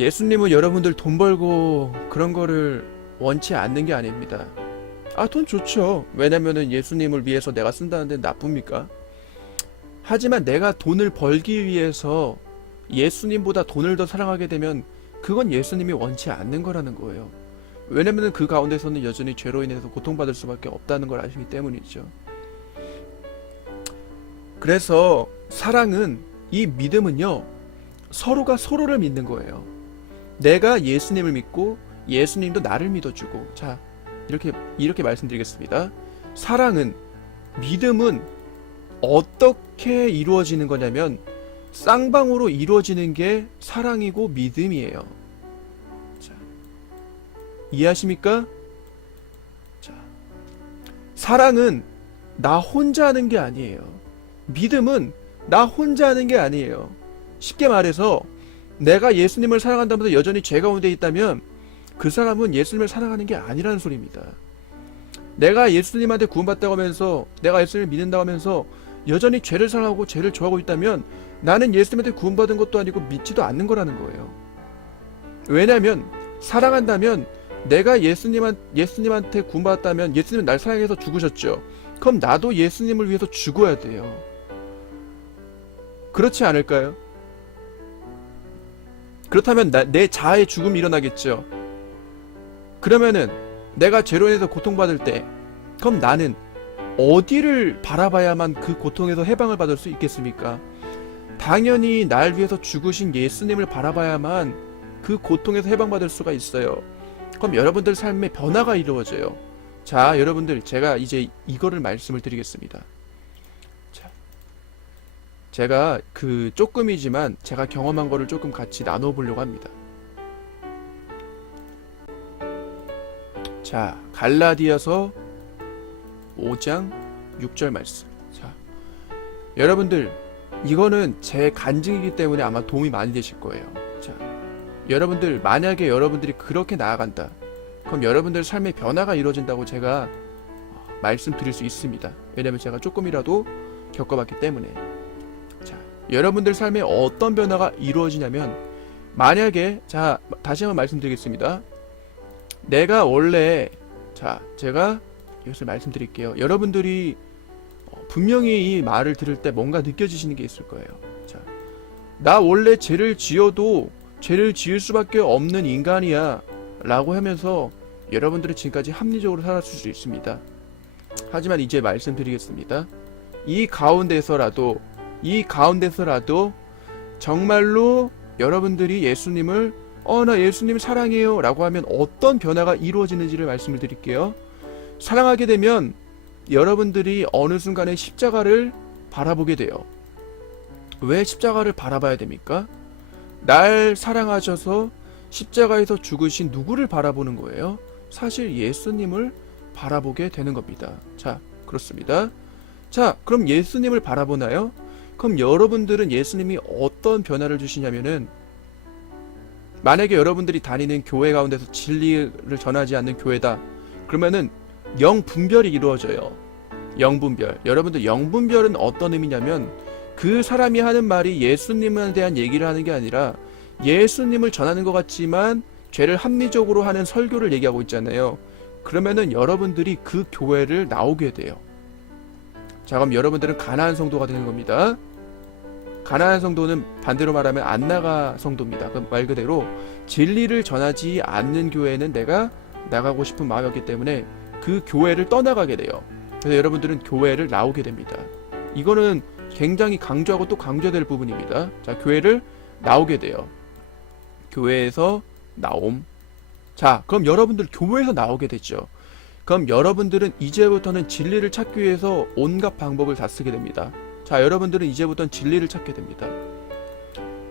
예수님은 여러분들 돈 벌고 그런 거를 원치 않는 게 아닙니다. 아, 돈 좋죠. 왜냐면은 예수님을 위해서 내가 쓴다는데 나쁩니까? 하지만 내가 돈을 벌기 위해서 예수님보다 돈을 더 사랑하게 되면 그건 예수님이 원치 않는 거라는 거예요. 왜냐면은 그 가운데서는 여전히 죄로 인해서 고통받을 수밖에 없다는 걸 아시기 때문이죠. 그래서 사랑은, 이 믿음은요, 서로가 서로를 믿는 거예요. 내가 예수님을 믿고 예수님도 나를 믿어주고. 자, 이렇게 말씀드리겠습니다. 사랑은, 믿음은 어떻게 이루어지는 거냐면 쌍방으로 이루어지는 게 사랑이고 믿음이에요. 자, 이해하십니까? 자, 사랑은 나 혼자 하는 게 아니에요. 믿음은 나 혼자 하는 게 아니에요. 쉽게 말해서 내가 예수님을 사랑한다면서 여전히 죄 가운데 있다면 그 사람은 예수님을 사랑하는 게 아니라는 소리입니다. 내가 예수님한테 구원받다고 하면서 내가 예수님을 믿는다고 하면서 여전히 죄를 사랑하고 죄를 좋아하고 있다면 나는 예수님한테 구원받은 것도 아니고 믿지도 않는 거라는 거예요. 왜냐하면 사랑한다면 내가 예수님한테 구원받았다면 예수님은 날 사랑해서 죽으셨죠. 그럼 나도 예수님을 위해서 죽어야 돼요. 그렇지 않을까요? 그렇다면 내 자아의 죽음이 일어나겠죠. 그러면은 내가 죄로 인해서 고통받을 때 그럼 나는 어디를 바라봐야만 그 고통에서 해방을 받을 수 있겠습니까? 당연히 날 위해서 죽으신 예수님을 바라봐야만 그 고통에서 해방받을 수가 있어요. 그럼 여러분들 삶에 변화가 이루어져요. 자, 여러분들, 제가 이제 이거를 말씀을 드리겠습니다. 자, 제가 조금이지만 제가 경험한 거를 조금 같이 나눠보려고 합니다. 자, 갈라디아서 5장 6절 말씀. 자, 여러분들, 이거는 제 간증이기 때문에 아마 도움이 많이 되실 거예요. 자, 여러분들, 만약에 여러분들이 그렇게 나아간다, 그럼 여러분들 삶의 변화가 이루어진다고 제가 말씀드릴 수 있습니다. 왜냐면 제가 조금이라도 겪어봤기 때문에. 자, 여러분들 삶에 어떤 변화가 이루어지냐면, 만약에, 자, 다시 한번 말씀드리겠습니다. 내가 원래, 자, 제가 이것을 말씀드릴게요. 여러분들이 분명히 이 말을 들을 때 뭔가 느껴지시는 게 있을 거예요. 자, 나 원래 죄를 지어도 죄를 지을 수밖에 없는 인간이야 라고 하면서 여러분들이 지금까지 합리적으로 살았을 수 있습니다. 하지만 이제 말씀드리겠습니다. 이 가운데서라도 정말로 여러분들이 예수님을 나 예수님 사랑해요 라고 하면 어떤 변화가 이루어지는지를 말씀을 드릴게요. 사랑하게 되면 여러분들이 어느 순간에 십자가를 바라보게 돼요. 왜 십자가를 바라봐야 됩니까? 날 사랑하셔서 십자가에서 죽으신 누구를 바라보는 거예요? 사실 예수님을 바라보게 되는 겁니다. 자, 그렇습니다. 자, 그럼 예수님을 바라보나요? 그럼 여러분들은 예수님이 어떤 변화를 주시냐면은, 만약에 여러분들이 다니는 교회 가운데서 진리를 전하지 않는 교회다, 그러면은 영 분별이 이루어져요. 영분별. 여러분들 영분별은 어떤 의미냐면 그 사람이 하는 말이 예수님에 대한 얘기를 하는 게 아니라 예수님을 전하는 것 같지만 죄를 합리적으로 하는 설교를 얘기하고 있잖아요. 그러면은 여러분들이 그 교회를 나오게 돼요. 자, 그럼 여러분들은 가나안 성도가 되는 겁니다. 가나안 성도는 반대로 말하면 안 나가 성도입니다. 그 말 그대로 진리를 전하지 않는 교회는 내가 나가고 싶은 마음이었기 때문에 그 교회를 떠나가게 돼요. 그래서 여러분들은 교회를 나오게 됩니다. 이거는 굉장히 강조하고 또 강조될 부분입니다. 자, 교회를 나오게 돼요. 교회에서 나옴. 자, 그럼 여러분들 교회에서 나오게 됐죠. 그럼 여러분들은 이제부터는 진리를 찾기 위해서 온갖 방법을 다 쓰게 됩니다. 자, 여러분들은 이제부터는 진리를 찾게 됩니다.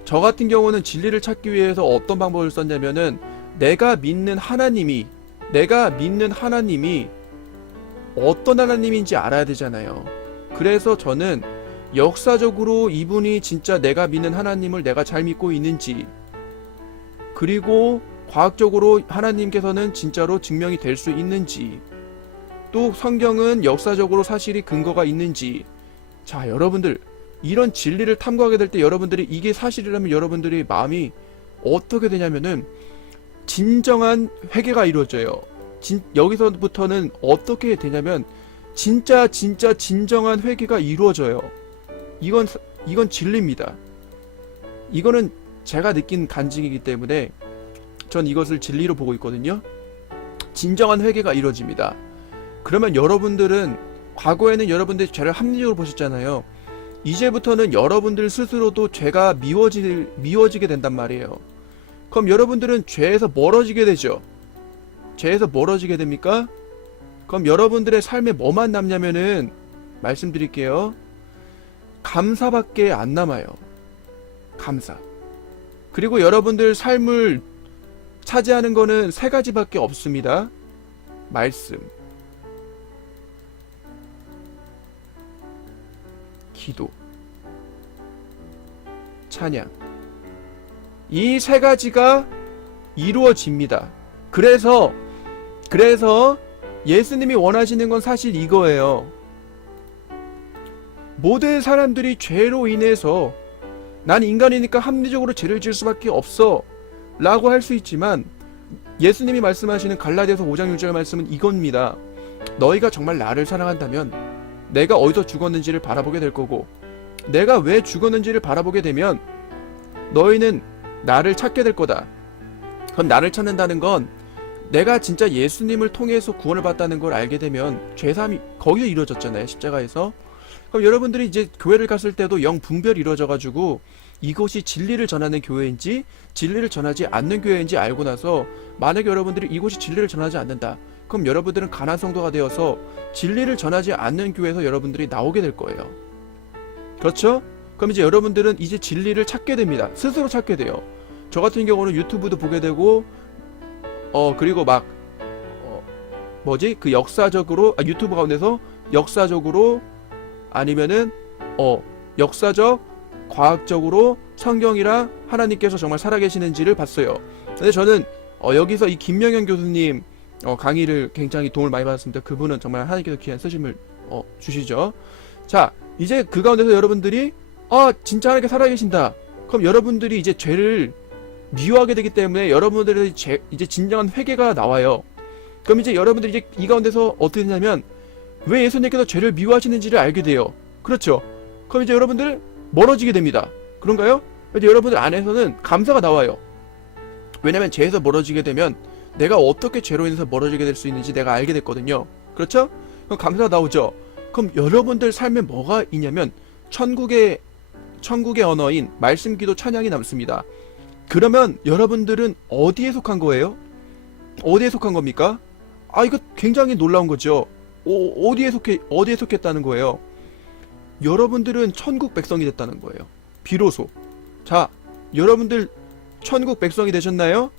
저 같은 경우는 진리를 찾기 위해서 어떤 방법을 썼냐면은 내가 믿는 하나님이 어떤 하나님인지 알아야 되잖아요. 그래서 저는 역사적으로 이분이 진짜 내가 믿는 하나님을 내가 잘 믿고 있는지, 그리고 과학적으로 하나님께서는 진짜로 증명이 될 수 있는지, 또 성경은 역사적으로 사실이 근거가 있는지. 자, 여러분들 이런 진리를 탐구하게 될 때 여러분들이 이게 사실이라면 여러분들의 마음이 어떻게 되냐면은 진정한 회개가 이루어져요. 여기서부터는 어떻게 되냐면 진짜 진정한 회개가 이루어져요. 이건 진리입니다. 이거는 제가 느낀 간증이기 때문에 전 이것을 진리로 보고 있거든요. 진정한 회개가 이루어집니다. 그러면 여러분들은 과거에는 여러분들이 죄를 합리적으로 보셨잖아요. 이제부터는 여러분들 스스로도 죄가 미워지게 된단 말이에요. 그럼 여러분들은 죄에서 멀어지게 되죠. 죄에서 멀어지게 됩니까? 그럼 여러분들의 삶에 뭐만 남냐면은 말씀드릴게요. 감사밖에 안 남아요. 감사. 그리고 여러분들 삶을 차지하는 거는 세 가지밖에 없습니다. 말씀, 기도, 찬양. 이 세 가지가 이루어집니다. 그래서 예수님이 원하시는 건 사실 이거예요. 모든 사람들이 죄로 인해서 난 인간이니까 합리적으로 죄를 지을 수밖에 없어 라고 할 수 있지만 예수님이 말씀하시는 갈라디아서 5장 6절 말씀은 이겁니다. 너희가 정말 나를 사랑한다면 내가 어디서 죽었는지를 바라보게 될 거고, 내가 왜 죽었는지를 바라보게 되면 너희는 나를 찾게 될 거다. 그럼 나를 찾는다는 건 내가 진짜 예수님을 통해서 구원을 받다는 걸 알게 되면 죄사함이 거기서 이루어졌잖아요, 십자가에서. 그럼 여러분들이 이제 교회를 갔을 때도 영 분별이 이루어져가지고 이곳이 진리를 전하는 교회인지 진리를 전하지 않는 교회인지 알고 나서, 만약에 여러분들이 이곳이 진리를 전하지 않는다, 그럼 여러분들은 가난 성도가 되어서 진리를 전하지 않는 교회에서 여러분들이 나오게 될 거예요. 그렇죠? 그럼 이제 여러분들은 이제 진리를 찾게 됩니다. 스스로 찾게 돼요. 저 같은 경우는 유튜브도 보게 되고 그리고 막 그 역사적으로 유튜브 가운데서 역사적으로 아니면은 역사적 과학적으로 성경이랑 하나님께서 정말 살아계시는지를 봤어요. 근데 저는 여기서 이 김명현 교수님 강의를 굉장히 도움을 많이 받았습니다. 그분은 정말 하나님께서 귀한 쓰심을 주시죠. 자, 이제 그 가운데서 여러분들이 진짜 하나님께 살아계신다. 그럼 여러분들이 이제 죄를 미워하게 되기 때문에 여러분들의 이제 진정한 회개가 나와요. 그럼 이제 여러분들이 이제 이 가운데서 어떻게 되냐면 왜 예수님께서 죄를 미워하시는지를 알게 돼요. 그렇죠? 그럼 이제 여러분들 멀어지게 됩니다. 그런가요? 이제 여러분들 안에서는 감사가 나와요. 왜냐면 죄에서 멀어지게 되면 내가 어떻게 죄로 인해서 멀어지게 될 수 있는지 내가 알게 됐거든요. 그렇죠? 그럼 감사가 나오죠. 그럼 여러분들 삶에 뭐가 있냐면 천국의 언어인 말씀, 기도, 찬양이 남습니다. 그러면 여러분들은 어디에 속한 거예요? 어디에 속한 겁니까? 이거 굉장히 놀라운 거죠. 어디에 속했다는 거예요? 여러분들은 천국 백성이 됐다는 거예요. 비로소. 자, 여러분들 천국 백성이 되셨나요?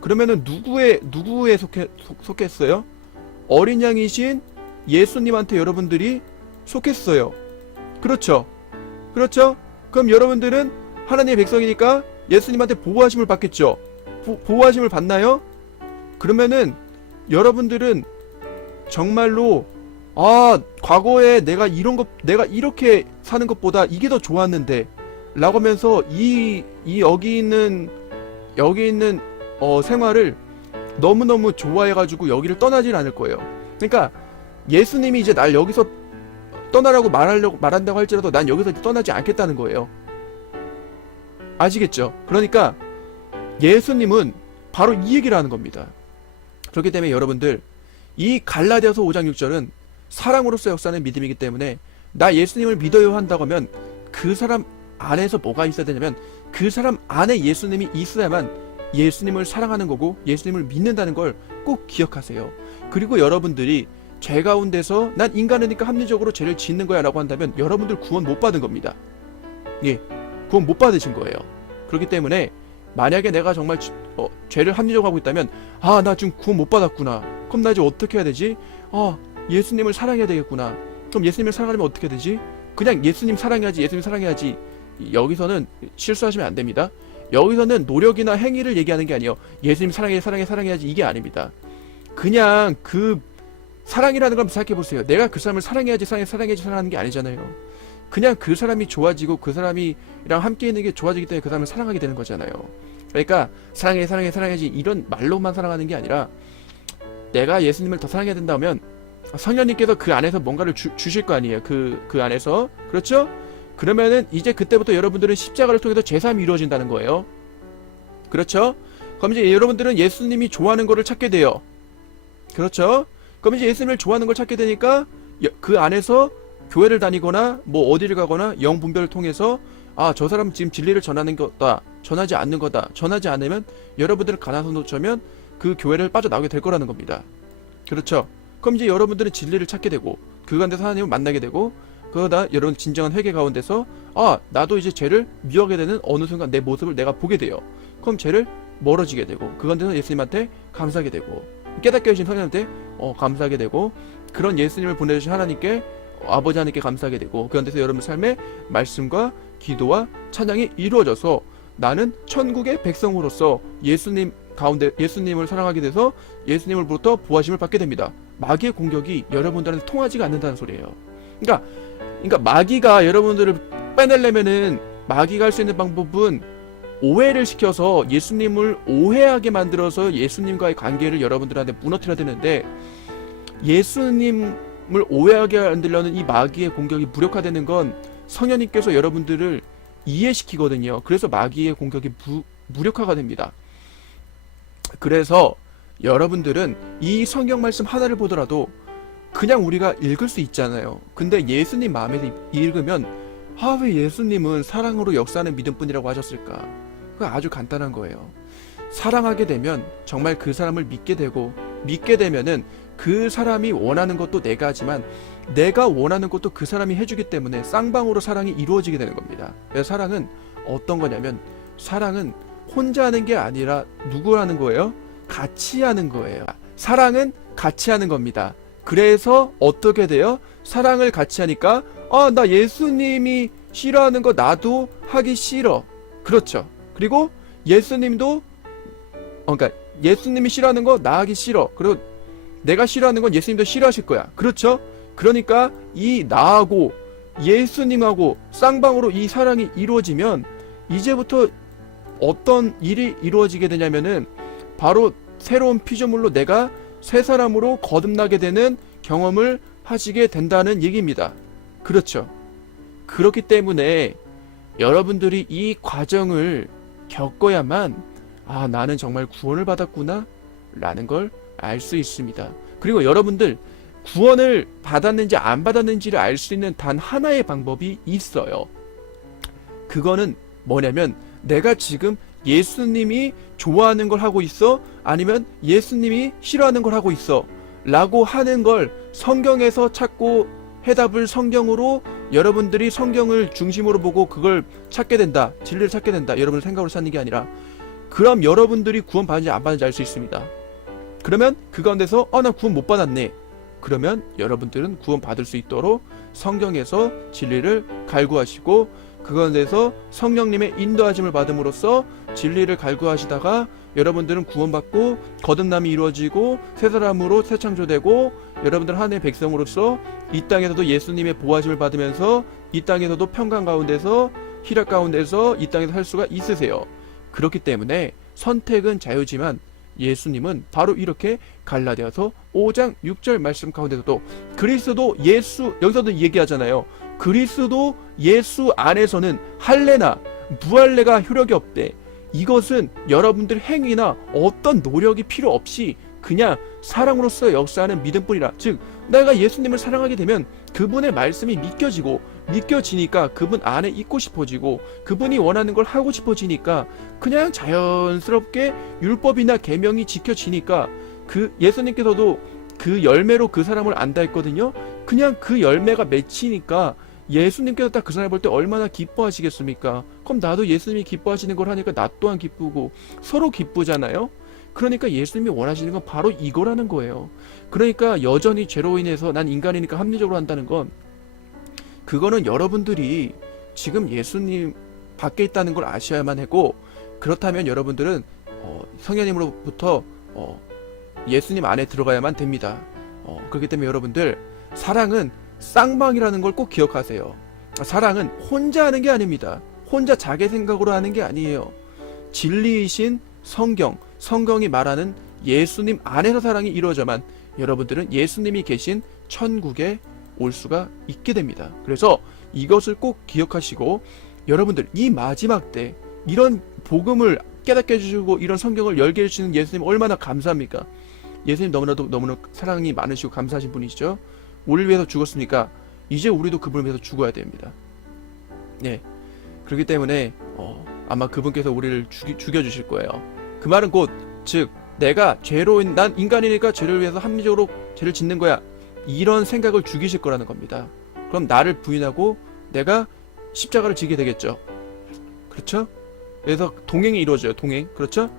그러면은 누구에 속했어요? 어린 양이신 예수님한테 여러분들이 속했어요. 그렇죠? 그렇죠? 그럼 여러분들은 하나님의 백성이니까 예수님한테 보호하심을 받겠죠? 보호하심을 받나요? 그러면은 여러분들은 정말로 아, 과거에 내가 내가 이렇게 사는 것보다 이게 더 좋았는데, 라고 하면서 여기 있는 생활을 너무너무 좋아해가지고 여기를 떠나질 않을 거예요. 그러니까 예수님이 이제 날 여기서 떠나라고 말한다고 할지라도 난 여기서 떠나지 않겠다는 거예요. 아시겠죠? 그러니까 예수님은 바로 이 얘기를 하는 겁니다. 그렇기 때문에 여러분들, 이 갈라디아서 5장 6절은 사랑으로서 역사하는 믿음이기 때문에 나 예수님을 믿어요 한다고 하면 그 사람 안에서 뭐가 있어야 되냐면 그 사람 안에 예수님이 있어야만 예수님을 사랑하는 거고 예수님을 믿는다는 걸 꼭 기억하세요. 그리고 여러분들이 죄 가운데서 난 인간이니까 합리적으로 죄를 짓는 거야 라고 한다면 여러분들 구원 못 받은 겁니다. 예, 구원 못 받으신 거예요. 그렇기 때문에 만약에 내가 정말 죄를 합리적으로 하고 있다면 아, 나 지금 구원 못 받았구나. 그럼 나 이제 어떻게 해야 되지? 예수님을 사랑해야 되겠구나. 그럼 예수님을 사랑하려면 어떻게 되지? 그냥 예수님 사랑해야지, 예수님 사랑해야지. 여기서는 실수하시면 안 됩니다. 여기서는 노력이나 행위를 얘기하는 게 아니에요. 예수님 사랑해야지, 이게 아닙니다. 그냥 그 사랑이라는 걸 생각해보세요. 내가 그 사람을 사랑해야지 사랑하는 게 아니잖아요. 그냥 그 사람이 좋아지고 그 사람이랑 함께 있는 게 좋아지기 때문에 그 사람을 사랑하게 되는 거잖아요. 그러니까 사랑해야지 이런 말로만 사랑하는 게 아니라 내가 예수님을 더 사랑해야 된다면 성령님께서 그 안에서 뭔가를 주실 거 아니에요. 그 안에서. 그렇죠? 그러면은 이제 그때부터 여러분들은 십자가를 통해서 제사함이 이루어진다는 거예요. 그렇죠? 그럼 이제 여러분들은 예수님이 좋아하는 거를 찾게 돼요. 그렇죠? 그럼 이제 예수님을 좋아하는 걸 찾게 되니까 그 안에서 교회를 다니거나 뭐 어디를 가거나 영 분별을 통해서 저 사람 지금 진리를 전하는 거다, 전하지 않는 거다. 전하지 않으면 여러분들을 가나서 놓자면 그 교회를 빠져나오게 될 거라는 겁니다. 그렇죠? 그럼 이제 여러분들은 진리를 찾게 되고 그 가운데서 하나님을 만나게 되고 그러다 여러분 진정한 회개 가운데서 나도 이제 죄를 미워하게 되는 어느 순간 내 모습을 내가 보게 돼요. 그럼 죄를 멀어지게 되고 그 가운데서 예수님한테 감사하게 되고 깨닫게 해주신 성령한테 감사하게 되고 그런 예수님을 보내주신 하나님께 아버지 하나님께 감사하게 되고 그 가운데서 여러분 삶의 말씀과 기도와 찬양이 이루어져서 나는 천국의 백성으로서 예수님 가운데 예수님을 사랑하게 돼서 예수님으로부터 보호하심을 받게 됩니다. 마귀의 공격이 여러분들한테 통하지가 않는다는 소리예요. 그러니까 마귀가 여러분들을 빼내려면은 마귀가 할 수 있는 방법은 오해를 시켜서 예수님을 오해하게 만들어서 예수님과의 관계를 여러분들한테 무너뜨려야 되는데 예수님을 오해하게 만들려는 이 마귀의 공격이 무력화되는 건 성령님께서 여러분들을 이해시키거든요. 그래서 마귀의 공격이 무력화가 됩니다. 그래서 여러분들은 이 성경 말씀 하나를 보더라도 그냥 우리가 읽을 수 있잖아요. 근데 예수님 마음에서 읽으면 왜 예수님은 사랑으로 역사하는 믿음뿐이라고 하셨을까? 그거 아주 간단한 거예요. 사랑하게 되면 정말 그 사람을 믿게 되고 믿게 되면은 그 사람이 원하는 것도 내가 하지만 내가 원하는 것도 그 사람이 해주기 때문에 쌍방으로 사랑이 이루어지게 되는 겁니다. 그래서 사랑은 어떤 거냐면 사랑은 혼자 하는 게 아니라 누구 하는 거예요? 같이 하는 거예요. 사랑은 같이 하는 겁니다. 그래서 어떻게 돼요? 사랑을 같이 하니까 나 예수님이 싫어하는 거 나도 하기 싫어. 그렇죠. 그리고 예수님도 그러니까 예수님이 싫어하는 거 나 하기 싫어. 그리고 내가 싫어하는 건 예수님도 싫어하실 거야. 그렇죠? 그러니까 이 나하고 예수님하고 쌍방으로 이 사랑이 이루어지면 이제부터 어떤 일이 이루어지게 되냐면은 바로 새로운 피조물로 내가 새 사람으로 거듭나게 되는 경험을 하시게 된다는 얘기입니다. 그렇죠. 그렇기 때문에 여러분들이 이 과정을 겪어야만 나는 정말 구원을 받았구나 라는 걸 알 수 있습니다. 그리고 여러분들 구원을 받았는지 안 받았는지를 알 수 있는 단 하나의 방법이 있어요. 그거는 뭐냐면 내가 지금 예수님이 좋아하는 걸 하고 있어? 아니면 예수님이 싫어하는 걸 하고 있어? 라고 하는 걸 성경에서 찾고 해답을 성경으로 여러분들이 성경을 중심으로 보고 그걸 찾게 된다. 진리를 찾게 된다. 여러분의 생각으로 찾는 게 아니라 그럼 여러분들이 구원 받는지 안 받는지 알 수 있습니다. 그러면 그 가운데서 나 구원 못 받았네. 그러면 여러분들은 구원 받을 수 있도록 성경에서 진리를 갈구하시고 그 가운데서 성령님의 인도하심을 받음으로써 진리를 갈구하시다가 여러분들은 구원받고 거듭남이 이루어지고 새 사람으로 새 창조되고 여러분들 하나님의 백성으로서 이 땅에서도 예수님의 보호하심을 받으면서 이 땅에서도 평강 가운데서 희락 가운데서 이 땅에서 살 수가 있으세요. 그렇기 때문에 선택은 자유지만 예수님은 바로 이렇게 갈라디아서 5장 6절 말씀 가운데서도 그리스도 예수, 여기서도 얘기하잖아요. 그리스도 예수 안에서는 할례나 무할례가 효력이 없대. 이것은 여러분들 행위나 어떤 노력이 필요 없이 그냥 사랑으로서 역사하는 믿음뿐이라. 즉 내가 예수님을 사랑하게 되면 그분의 말씀이 믿겨지니까 그분 안에 있고 싶어지고 그분이 원하는 걸 하고 싶어지니까 그냥 자연스럽게 율법이나 계명이 지켜지니까 그 예수님께서도 그 열매로 그 사람을 안다 했거든요. 그냥 그 열매가 맺히니까 예수님께서 딱 그 사람을 볼 때 얼마나 기뻐하시겠습니까? 그럼 나도 예수님이 기뻐하시는 걸 하니까 나 또한 기쁘고 서로 기쁘잖아요. 그러니까 예수님이 원하시는 건 바로 이거라는 거예요. 그러니까 여전히 죄로 인해서 난 인간이니까 합리적으로 한다는 건 그거는 여러분들이 지금 예수님 밖에 있다는 걸 아셔야만 하고, 그렇다면 여러분들은 성령님으로부터 예수님 안에 들어가야만 됩니다. 그렇기 때문에 여러분들 사랑은 쌍방이라는 걸 꼭 기억하세요. 사랑은 혼자 하는 게 아닙니다. 혼자 자기 생각으로 하는 게 아니에요. 진리이신 성경이 말하는 예수님 안에서 사랑이 이루어져만 여러분들은 예수님이 계신 천국에 올 수가 있게 됩니다. 그래서 이것을 꼭 기억하시고 여러분들 이 마지막 때 이런 복음을 깨닫게 해주시고 이런 성경을 열게 해주시는 예수님 얼마나 감사합니까? 예수님 너무나 사랑이 많으시고 감사하신 분이시죠. 우리를 위해서 죽었으니까 이제 우리도 그분을 위해서 죽어야 됩니다. 네, 그렇기 때문에 아마 그분께서 우리를 죽여주실 거예요. 그 말은 곧 즉 내가 난 인간이니까 죄를 위해서 합리적으로 죄를 짓는 거야, 이런 생각을 죽이실 거라는 겁니다. 그럼 나를 부인하고 내가 십자가를 지게 되겠죠. 그렇죠? 그래서 동행이 이루어져요. 동행. 그렇죠?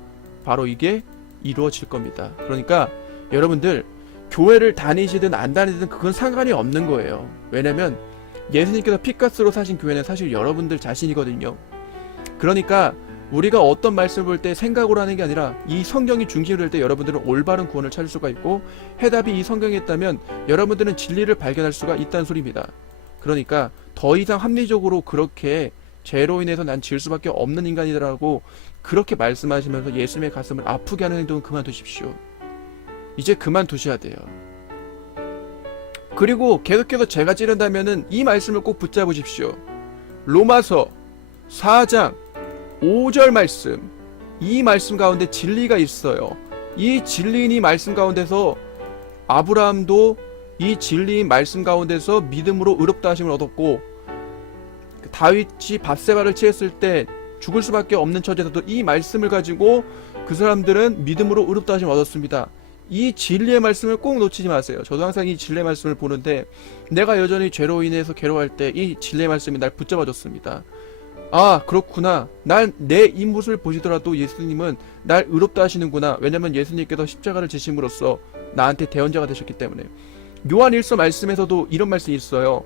바로 이게 이루어질 겁니다. 그러니까 여러분들 교회를 다니시든 안 다니든 그건 상관이 없는 거예요. 왜냐면 예수님께서 피값으로 사신 교회는 사실 여러분들 자신이거든요. 그러니까 우리가 어떤 말씀을 볼 때 생각으로 하는 게 아니라 이 성경이 중심이 될 때 여러분들은 올바른 구원을 찾을 수가 있고 해답이 이 성경에 있다면 여러분들은 진리를 발견할 수가 있다는 소리입니다. 그러니까 더 이상 합리적으로 그렇게 죄로 인해서 난 질 수밖에 없는 인간이라고 그렇게 말씀하시면서 예수님의 가슴을 아프게 하는 행동은 그만두십시오. 이제 그만두셔야 돼요. 그리고 계속해서 죄가 찌른다면은 이 말씀을 꼭 붙잡으십시오. 로마서 4장 5절 말씀, 이 말씀 가운데 진리가 있어요. 이 진리인 이 말씀 가운데서 아브라함도 이 진리인 말씀 가운데서 믿음으로 의롭다 하심을 얻었고, 다윗이 밧세바를 취했을 때 죽을 수밖에 없는 처지에서도 이 말씀을 가지고 그 사람들은 믿음으로 의롭다 하심을 얻었습니다. 이 진리의 말씀을 꼭 놓치지 마세요. 저도 항상 이 진리의 말씀을 보는데 내가 여전히 죄로 인해서 괴로워할 때 이 진리의 말씀이 날 붙잡아줬습니다. 아, 그렇구나. 내 이 모습을 보시더라도 예수님은 날 의롭다 하시는구나. 왜냐면 예수님께서 십자가를 지심으로써 나한테 대언자가 되셨기 때문에. 요한 1서 말씀에서도 이런 말씀이 있어요.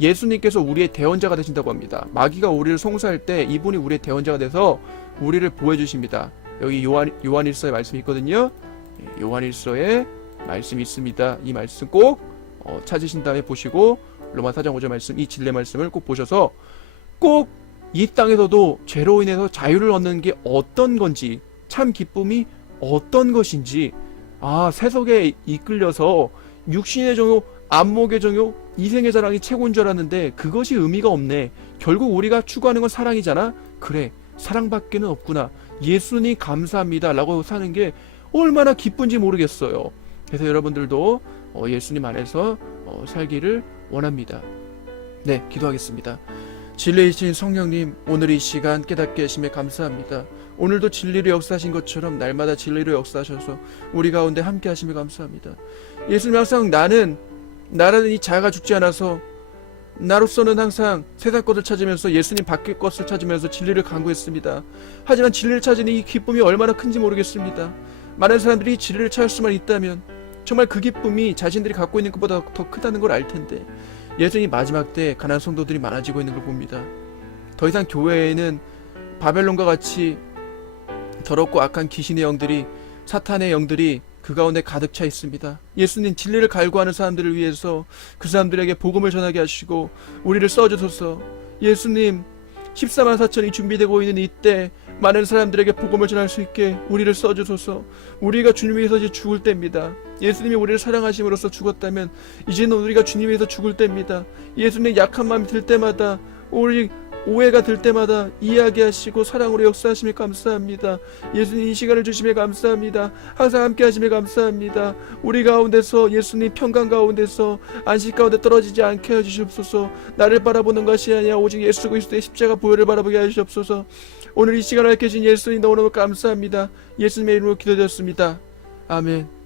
예수님께서 우리의 대언자가 되신다고 합니다. 마귀가 우리를 송사할 때 이분이 우리의 대언자가 돼서 우리를 보호해 주십니다. 여기 요한 1서에 말씀이 있거든요. 요한 1서에 말씀이 있습니다. 이 말씀 꼭 찾으신 다음에 보시고 로마 4장 5절 말씀, 이 진리 말씀을 꼭 보셔서 꼭 이 땅에서도 죄로 인해서 자유를 얻는 게 어떤 건지, 참 기쁨이 어떤 것인지, 세속에 이끌려서 육신의 정욕, 안목의 정욕, 이생의 자랑이 최고인 줄 알았는데 그것이 의미가 없네. 결국 우리가 추구하는 건 사랑이잖아. 그래, 사랑밖에는 없구나. 예수님 감사합니다 라고 사는 게 얼마나 기쁜지 모르겠어요. 그래서 여러분들도 예수님 안에서 살기를 원합니다. 네, 기도하겠습니다. 진리이신 성령님, 오늘 이 시간 깨닫게 하심에 감사합니다. 오늘도 진리로 역사하신 것처럼 날마다 진리로 역사하셔서 우리 가운데 함께 하심에 감사합니다. 예수님, 항상 나라는 이 자아가 죽지 않아서 나로서는 항상 세상 것을 찾으면서 예수님 밖의 것을 찾으면서 진리를 강구했습니다. 하지만 진리를 찾은 이 기쁨이 얼마나 큰지 모르겠습니다. 많은 사람들이 진리를 찾을 수만 있다면 정말 그 기쁨이 자신들이 갖고 있는 것보다 더 크다는 걸 알 텐데, 예수님 마지막 때 가난한 성도들이 많아지고 있는 걸 봅니다. 더 이상 교회에는 바벨론과 같이 더럽고 악한 귀신의 영들이, 사탄의 영들이 그 가운데 가득 차 있습니다. 예수님 진리를 갈구하는 사람들을 위해서 그 사람들에게 복음을 전하게 하시고 우리를 써주소서. 예수님 14만 4천이 준비되고 있는 이때 많은 사람들에게 복음을 전할 수 있게 우리를 써주소서. 우리가 주님 위해서 이제 죽을 때입니다. 예수님이 우리를 사랑하심으로써 죽었다면 이제는 우리가 주님 위해서 죽을 때입니다. 예수님의 약한 마음이 들 때마다, 우리 오해가 들 때마다 이야기하시고 사랑으로 역사하심에 감사합니다. 예수님 이 시간을 주심에 감사합니다. 항상 함께 하심에 감사합니다. 우리 가운데서 예수님 평강 가운데서 안식 가운데 떨어지지 않게 해주시옵소서. 나를 바라보는 것이 아니라 오직 예수 그리스도의 십자가 보혈을 바라보게 하시옵소서. 오늘 이 시간을 알게 해주신 예수님 너무너무 감사합니다. 예수님의 이름으로 기도드렸습니다. 아멘.